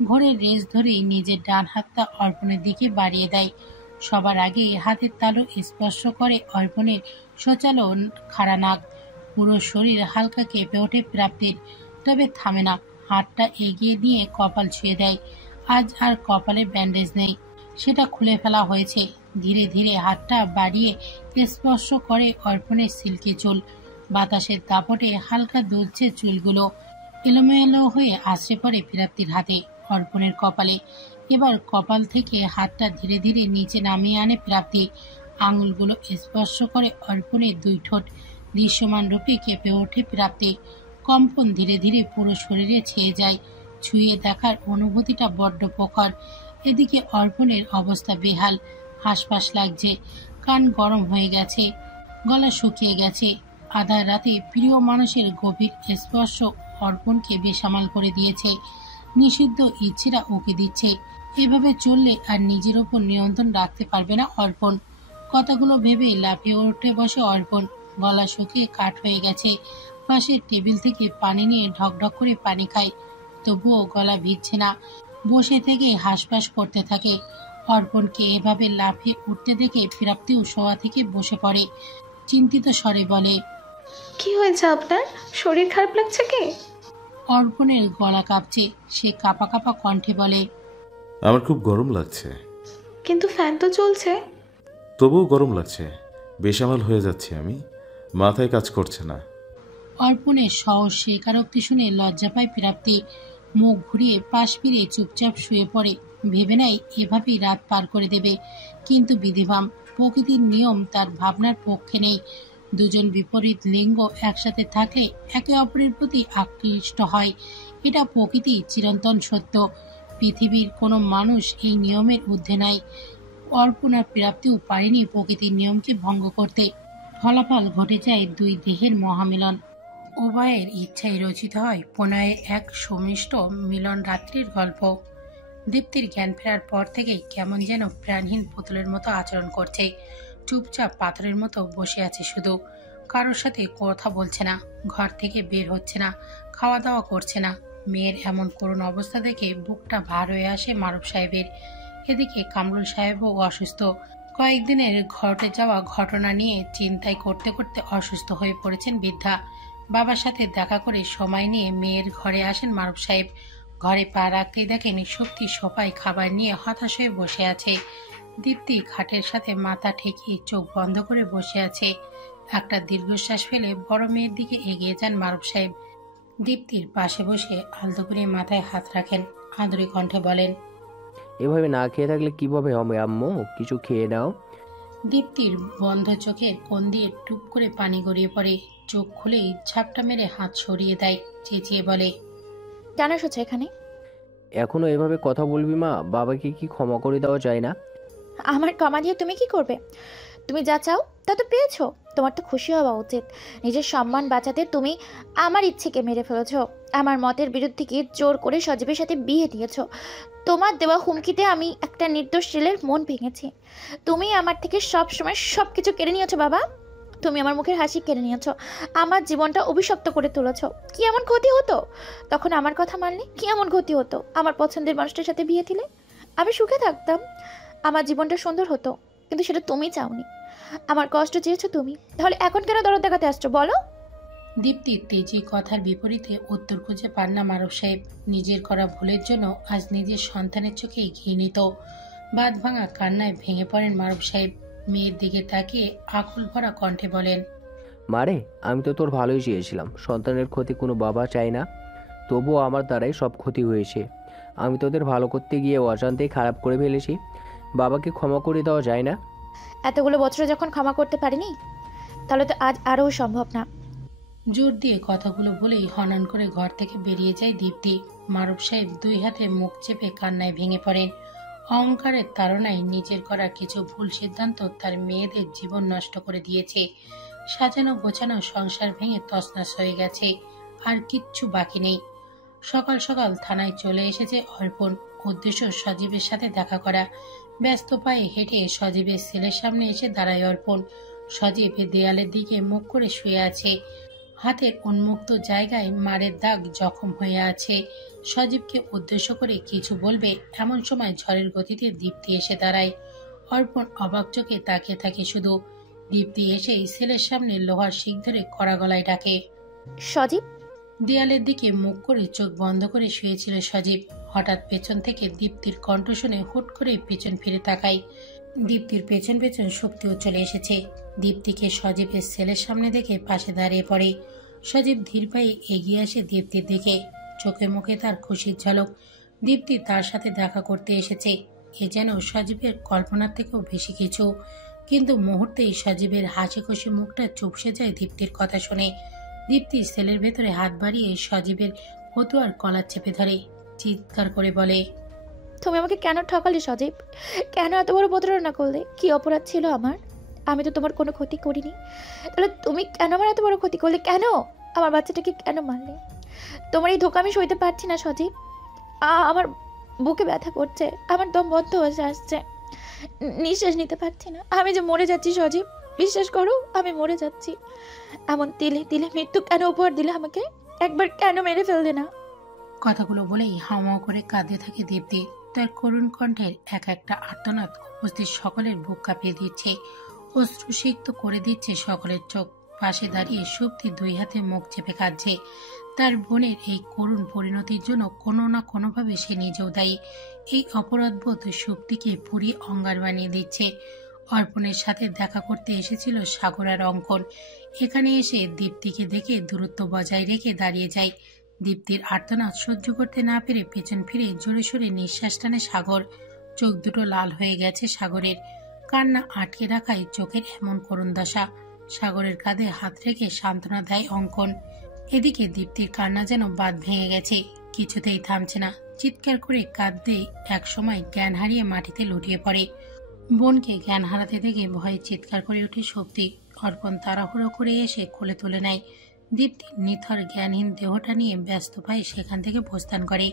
ঘোরের রেস ধরেই নিজের ডান হাতটা অর্পণের দিকে বাড়িয়ে দেয়। সবার আগে হাতের তালু স্পর্শ করে অর্পণের সোচালো খাড়া নাক। পুরো শরীর হালকা কেঁপে ওঠে প্রাপ্তির, তবে থামে না। হাতটা এগিয়ে নিয়ে কপাল ছুঁয়ে দেয়। আজ আর কপালে ব্যান্ডেজ নেই, সেটা খুলে ফেলা হয়েছে। ধীরে ধীরে হাতটা বাড়িয়ে স্পর্শ করে অর্পণের সিল্কি চুল। বাতাসের দাপটে হালকা দুলছে চুলগুলো, এলোমেলো হয়ে আছড়ে পড়ে প্রাপ্তির হাতে, অর্পণের কপালে। এবার কপাল থেকে হাতটা ধীরে ধীরে নিচে নামিয়ে আনে প্রাপ্তি। আঙুলগুলো স্পর্শ করে অর্পণের দুই ঠোঁট। দৃশ্যমান রূপে কেঁপে ওঠে প্রাপ্তি, কম্পন ধীরে ধীরে পুরো শরীরে ছেয়ে যায়। ছুঁয়ে দেখার অনুভূতিটা বড্ড প্রখর। এদিকে অর্পণের অবস্থা বেহাল, হাঁসফাঁস লাগছে, কান গরম হয়ে গেছে, গলা শুকিয়ে গেছে। আধা রাতে প্রিয় মানুষের গভীর স্পর্শ অর্পণকে বেসামাল করে দিয়েছে। নিষিদ্ধ ইচ্ছেরা ওকে দিচ্ছে। এভাবে চললে আর নিজের ওপর নিয়ন্ত্রণ রাখতে পারবে না অর্পণ। কথাগুলো ভেবে লাফিয়ে উঠে বসে অর্পণ। গলা শুকিয়ে কাঠ হয়ে গেছে। পাশের টেবিল থেকে পানি নিয়ে ঢকঢক করে পানি খায়, তবুও গলা ভিজছে না। বসে থেকে হাঁসফাঁস করতে থাকে। অর্পণকে এভাবে লাফিয়ে উঠতে দেখে প্রাপ্তিও শোয়া থেকে বসে পড়ে। চিন্তিত স্বরে বলে, কি হয়েছে আপনার? শরীর খারাপ লাগছে কি? অর্পণের গলা কাঁপছে। সে কাঁপা কাঁপা কণ্ঠে বলে, আমার খুব গরম লাগছে। কিন্তু ফ্যান তো চলছে। তবুও গরম লাগছে, বেসামাল হয়ে যাচ্ছি আমি, মাথায় কাজ করছে না। অর্পণের সহজ স্বীকারোক্তি শুনে লজ্জা পায় প্রাপ্তি। মুখ ঘুরিয়ে পাশ ফিরে চুপচাপ শুয়ে পড়ে। ভেবে নেয় এভাবেই রাত পার করে দেবে। কিন্তু বিধিভাম, প্রকৃতির নিয়ম তার ভাবনার পক্ষে নেই। দুজন বিপরীত লিঙ্গ একসাথে থাকলে একে অপরের প্রতি আকৃষ্ট হয়, এটা প্রকৃতি চিরন্তন সত্য। পৃথিবীর কোনো মানুষ এই নিয়মের ঊর্ধ্বে নাই। অর্পণ আর প্রাপ্তিও পারেনি প্রকৃতির নিয়মকে ভঙ্গ করতে। ফলাফল ঘটে যায় দুই দেহের মহামিলন। উভয়ের ইচ্ছায় রচিত হয় প্রণয়ে এক সুমিষ্ট মিলন রাত্রির গল্প। দীপ্তির জ্ঞান ফেরার পর থেকেই কেমন যেন প্রাণহীন পুতুলের মতো আচরণ করছে। চুপচাপ পাথরের মতো বসে আছে শুধু। কারোর সাথে কথা বলছে না, ঘর থেকে বের হচ্ছে না, খাওয়া দাওয়া করছে না। মেয়ের এমন করুণ অবস্থা দেখে বুকটা ভার হয়ে আসে মারুফ সাহেবের। এদিকে কামরুল সাহেবও অসুস্থ। কয়েকদিনের ঘটে যাওয়া ঘটনা নিয়ে চিন্তায় করতে করতে অসুস্থ হয়ে পড়েছেন বৃদ্ধা। বাবার সাথে দেখা করে সময় নিয়ে মেয়ের ঘরে আসেন মারুফ সাহেব। ঘরে পা রাখতেই দেখেন শক্তি সোফায় খাবার নিয়ে হতাশ হয়ে বসে আছে। দীপ্তি খাটের সাথে মাথা ঠেকিয়ে চোখ বন্ধ করে বসে আছে। একটা দীর্ঘশ্বাস ফেলে বড় মেয়ের দিকে এগিয়ে যান মারুফ সাহেব। দীপ্তির পাশে বসে আলতো করে মাথায় হাত রাখেন। আদুরি কণ্ঠে বলেন, এভাবে না খেয়ে থাকলে কিভাবে হবে আম্মু? কিছু খেয়ে নাও। দীপ্তির বন্ধ চোখের কোণ দিয়ে টুপ করে পানি গড়িয়ে পড়ে। চোখ খুলেই ঝাপটা মেরে হাত সরিয়ে দেয়। চেঁচিয়ে বলে, কেন এসেছো এখানে? এখনো এভাবে কথা বলবি মা? বাবাকে কি ক্ষমা করে দেওয়া যায় না? আমার ক্ষমা দিয়ে তুমি কি করবে? তুমি যা চাও তা তো পেয়েছো। তোমার তো খুশি হওয়া উচিত। নিজের সম্মান বাঁচাতে তুমি আমার ইচ্ছেকে মেরে ফেলেছ। আমার মতের বিরুদ্ধে গিয়ে জোর করে সজীবের সাথে বিয়ে দিয়েছো। তোমার দেওয়া হুমকিতে আমি একটা নির্দোষ ছেলের মন ভেঙেছি। তুমি আমার থেকে সব সময় সব কিছু কেড়ে নিয়েছো বাবা। তুমি আমার মুখের হাসি কেড়ে নিয়েছো, আমার জীবনটা অভিশপ্ত করে তুলেছো। কি এমন ক্ষতি হতো তখন আমার কথা মানলে? কি এমন ক্ষতি হতো আমার পছন্দের মানুষটার সাথে বিয়ে দিলে? আমি সুখে থাকতাম, আমার জীবনটা সুন্দর হতো। কিন্তু সেটা তুমি চাওনি, আমার কষ্ট চেয়েছো তুমি। তাহলে এখন কেন দরদ দেখাতে আসছো বলো? দীপ্তির তেজি কথার বিপরীতে উত্তর খুঁজে পান না মারুফ সাহেব। নিজের করা ভুলের জন্য আজ নিজের সন্তানের চোখেই ঘৃণিত। বাঁধ ভাঙা কান্নায় ভেঙে পড়েন মারুফ সাহেব। মেয়ের দিকে তাকিয়ে আকুল ভরা কণ্ঠে বলেন, মারে, আমি তো তোর ভালোই চেয়েছিলাম। সন্তানের ক্ষতি কোনো বাবা চায় না, তবুও আমার দ্বারাই সব ক্ষতি হয়েছে। আমি তোদের ভালো করতে গিয়ে অজান্তেই খারাপ করে ফেলেছি। বাবাকে ক্ষমা করে দেওয়া যায় না? এতগুলো বছর যখন ক্ষমা করতে পারিনি, তাহলে তো আজ আরও সম্ভব না। জোর দিয়ে কথাগুলো বলেই হনন করে ঘর থেকে বেরিয়ে যায় দীপ্তি। মারুফ সাহেব দুই হাতে মুখ চেপে কান্নায় ভেঙে পড়েন। অহংকারের তাড়নায় নিজের করা কিছু ভুল সিদ্ধান্ত তার মেয়েদের জীবন নষ্ট করে দিয়েছে। সাজানো গোছানো সংসার ভেঙে তছনছ হয়ে গেছে। আর কিচ্ছু বাকি নেই। সকাল সকাল থানায় চলে এসেছে অর্পণ। উদ্দেশ্য সজীবের সাথে দেখা করা। ব্যস্ত পায়ে হেঁটে সজীবের ছেলের সামনে এসে দাঁড়ায় অর্পণ। সজীব দেয়ালের দিকে মুখ করে শুয়ে আছে। হাতের উন্মুক্ত জায়গায় মারের দাগ জখম হয়ে আছে। সজীবকে উদ্দেশ্য করে কিছু বলবে এমন সময় ঝড়ের গতিতে দীপ্তি এসে দাঁড়ায়। অর্পণ অবাক চোখে তাকিয়ে থাকে শুধু। দীপ্তি এসেই ছেলের সামনে লোহার শিক ধরে কড়া গলায় ডাকে, সজীব। দেয়ালের দিকে মুখ করে চোখ বন্ধ করে শুয়েছিল সজীব। হঠাৎ পেছন থেকে দীপ্তির কণ্ঠ শুনে হুট করে পেছন ফিরে তাকায়। দীপ্তির পেছন পেছন শক্তিও চলে এসেছে। দীপ্তিকে সজীবের ছেলের সামনে দেখে পাশে দাঁড়িয়ে পড়ে। সজীব ধীর পায়ে এগিয়ে আসে দীপ্তির দিকে। চোখে মুখে তার খুশির ঝলক। দীপ্তি তার সাথে দেখা করতে এসেছে, এ যেন সজীবের কল্পনার থেকেও বেশি কিছু। কিন্তু মুহূর্তেই সজীবের হাসি খুশি মুখটা চুপসে যায় দীপ্তির কথা শুনে। দীপ্তি ছেলের ভেতরে হাত বাড়িয়ে সজীবের ফতুয়ার কলার চেপে ধরে চিৎকার করে বলে, তুমি আমাকে কেন ঠকালে সজীব? কেন এত বড় প্রতারণা করলে? কি অপরাধ ছিল আমার? আমি তো তোমার কোনো ক্ষতি করিনি, তাহলে তুমি কেন আমার এত বড় ক্ষতি করলে? কেন আমার বাচ্চাটাকে কেন মারলে? তোমার এই ধোকা আমি সইতে পারছি না সজীব। আমার বুকে ব্যথা করছে, আমার দম বন্ধ হয়ে আসছে, নিঃশ্বাস নিতে পারছি না। আমি যে মরে যাচ্ছি সজীব, বিশ্বাস করো আমি মরে যাচ্ছি। এমন তিলে তিলে মৃত্যু কেন উপহার দিলে আমাকে? একবার কেন মেরে ফেললে না? কথাগুলো বলেই হাওয়া করে কাঁদতে থাকে দীপ্তি। তার করুণ কণ্ঠের এক একটা আর্তনাদ উপস্থিত সকলের বুক কাঁপিয়ে দিচ্ছে, অশ্রুসিক্ত করে দিচ্ছে সকলের চোখ। পাশে দাঁড়িয়ে সুপ্তি দুই হাতে মুখ চেপে কাঁদছে। তার বোনের এই করুণ পরিণতির জন্য কোনো না কোনোভাবে সে নিজেও দায়ী। এই অপরাধবোধ সুপ্তিকে পুড়িয়ে অঙ্গার বানিয়ে দিচ্ছে। অর্পণের সাথে দেখা করতে এসেছিল সাগর আর অঙ্কন। এখানে এসে দীপ্তিকে দেখে দূরত্ব বজায় রেখে দাঁড়িয়ে যায়। দীপ্তির আর্তনাদ সহ্য করতে না পেরে পেছন ফিরে জোরে সোরে নিঃশ্বাস টানে সাগর। চোখ দুটো লাল হয়ে গেছে সাগরের। কান্না আটকে রাখায় চোখের এমন করুণ দশা। সাগরের কাঁধে হাত রেখে সান্ত্বনা দেয় অঙ্কন। এদিকে দীপ্তির কান্না যেন বাঁধ ভেঙে গেছে, কিছুতেই থামছে না। চিৎকার করে কাঁদতে একসময় জ্ঞান হারিয়ে মাটিতে লুটিয়ে পড়ে। বোনকে জ্ঞান হারাতে দেখে ভয়ে চিৎকার করে ওঠে শক্তি। অর্পণ তাড়াহুড়ো করে এসে কোলে তুলে নেয়। দীপ্তির নিথর জ্ঞানহীন দেহটা নিয়ে ব্যস্ত পায়ে সেখান থেকে প্রস্থান করে।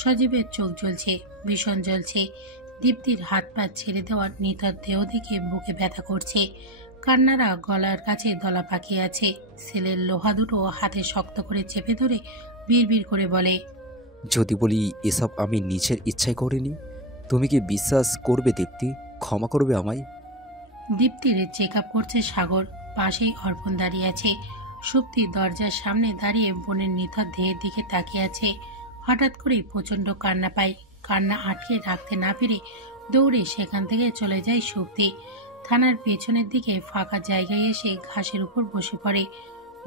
সজীবের চোখ জ্বলছে, ভীষণ জ্বলছে। দীপ্তির হাত পা ছেড়ে দেওয়ার নিথর দেহ দেখে বুকে ব্যথা করছে। কান্নারা গলার কাছে দলা পাকিয়ে আছে। ছেলের লোহা দুটো হাতে শক্ত করে চেপে ধরে বিড়বিড় করে বলে, যদি বলি এসব আমি নিজের ইচ্ছায় করিনি, তুমি কি বিশ্বাস করবে দীপ্তি? ক্ষমা করবে আমায়? দীপ্তির চেক আপ করছে সাগর। পাশেই অর্পণ দাঁড়িয়ে আছে। সুপ্তি দরজার সামনে দাঁড়িয়ে বোনের নিথর দেহের দিকে তাকিয়ে আছে। হঠাৎ করেই প্রচন্ড কান্না পায়। কান্না আটকে রাখতে না পেরে দৌড়ে সেখান থেকে চলে যায় সুপ্তি। থানার পেছনের দিকে ফাঁকা জায়গায় এসে ঘাসের উপর বসে পড়ে।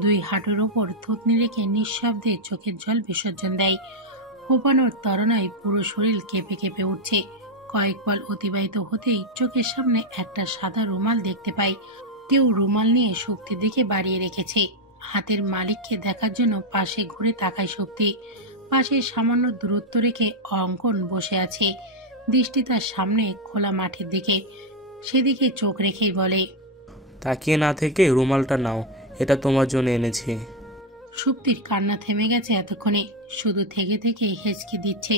দুই হাঁটুর ওপর থুতনি রেখে নিঃশব্দে চোখের জল বিসর্জন দেয়। ফোপানোর তরণায় পুরো শরীর কেঁপে কেঁপে উঠছে। কয়েক পল অতিবাহিত হতেই চোখের সামনে একটা সাদা রুমাল দেখতে পায়। কেউ রুমাল নিয়ে শক্তির দিকে বাড়িয়ে রেখেছে। হাতের মালিককে দেখার জন্য পাশে ঘুরে তাকায় শক্তি। পাশে সামান্য দূরত্ব রেখে অঙ্কন বসে আছে, দৃষ্টি তার সামনে খোলা মাঠের দিকে। সেদিকে চোখ রেখেই বলে, তাকিয়ে না থেকে রুমালটা নাও, এটা তোমার জন্য এনেছি। সুপ্তির কান্না থেমে গেছে এতক্ষণে, শুধু থেকে থেকে হেঁচকি দিচ্ছে।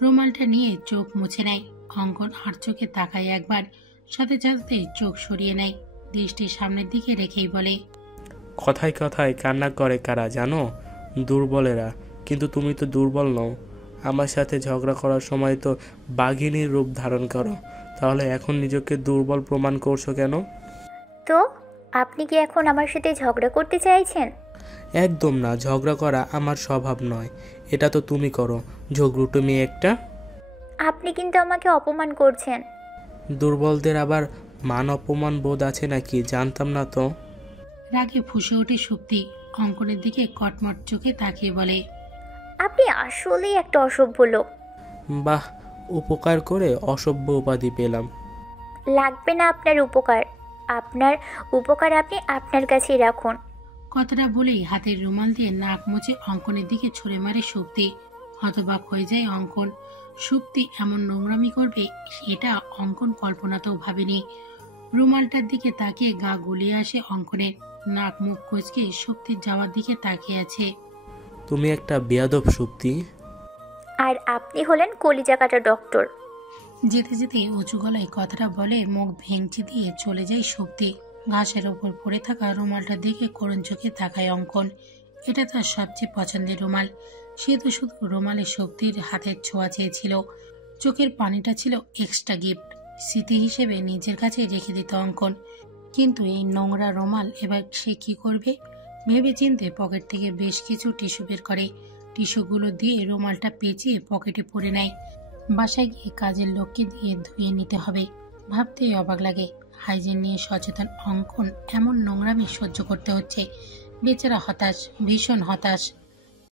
রুমালটা নিয়ে চোখ মুছে নেয়। অঙ্কন আর চোখে তাকায় একবার, সাথে সাথে চোখ সরিয়ে নেয়। দৃষ্টি সামনের দিকে রেখেই বলে, কথায় কথায় কান্না করে কারা জানো? দুর্বলেরা। কিন্তু তুমি তো দুর্বল নও। আমার সাথে ঝগড়া করার সময় তো বাঘিনীর রূপ ধারণ করো, তাহলে এখন নিজেকে দুর্বল প্রমাণ করছো কেন? তো আপনি কি এখন আমার সাথে ঝগড়া করতে চাইছেন? একদম না, ঝগড়া করা আমার স্বভাব নয়, এটা তো তুমি করো, ঝগড়ুটো মেয়ে একটা। আপনি কিন্তু আমাকে অপমান করছেন। দুর্বলদের আবার মান অপমান বোধ আছে নাকি? জানতাম না তো। রাগে ফুঁসে ওঠে সুপ্তি। অঙ্কনের দিকে কটমট চোখে তাকিয়ে বলে, আপনি আসলেই একটা অসভ্য লোক। বাহ, উপকার করে অসভ্য উপাধি পেলাম। লাগবে না আপনার উপকার। আপনার উপকার আপনি আপনার কাছেই রাখুন। কথাটা বলেই হাতের রুমাল দিয়ে নাক মুছে অঙ্কনের দিকে ছুঁড়ে মারে সুপ্তি। হতবাক হয়ে যায় অঙ্কন। সুপ্তি এমন নোংরামি করবে এটা অঙ্কন কল্পনাতেও ভাবেনি। রুমালটার দিকে তাকিয়ে গা গুলিয়ে আসে অঙ্কনের। নাক মুখ কুঁচকে সুপ্তির যাওয়ার দিকে তাকিয়ে আছে। তুমি একটা বেয়াদব সুপ্তি। আর আপনি হলেন কলিজা কাটা ডক্টর। যেতে যেতে উঁচু গলায় কথাটা বলে মুখ ভেঙচি দিয়ে চলে যায় সুপ্তি। ঘাসের ওপর পড়ে থাকা রুমালটার দিকে করুণ চোখে তাকায় অঙ্কন। এটা তার সবচেয়ে পছন্দের রুমাল। সে তো শুধু রুমালে শক্তির হাতের ছোঁয়া চেয়েছিল। চোখের পানিটা ছিল এক্সট্রা গিফট, স্মৃতি হিসেবে নিজের কাছে রেখে দিত অঙ্কন। কিন্তু এই নোংরা রুমাল এবার সে কি করবে ভেবে চিন্তে পকেট থেকে বেশ কিছু টিস্যু বের করে। টিস্যুগুলো দিয়ে রুমালটা পেঁচিয়ে পকেটে পরে নেয়। বাসায় গিয়ে কাজের লোককে দিয়ে ধুয়ে নিতে হবে। ভাবতেই অবাক লাগে, হাইজিন নিয়ে সচেতন অঙ্কন এমন নোংরামি সহ্য করতে হচ্ছে। বেচারা হতাশ, ভীষণ হতাশ।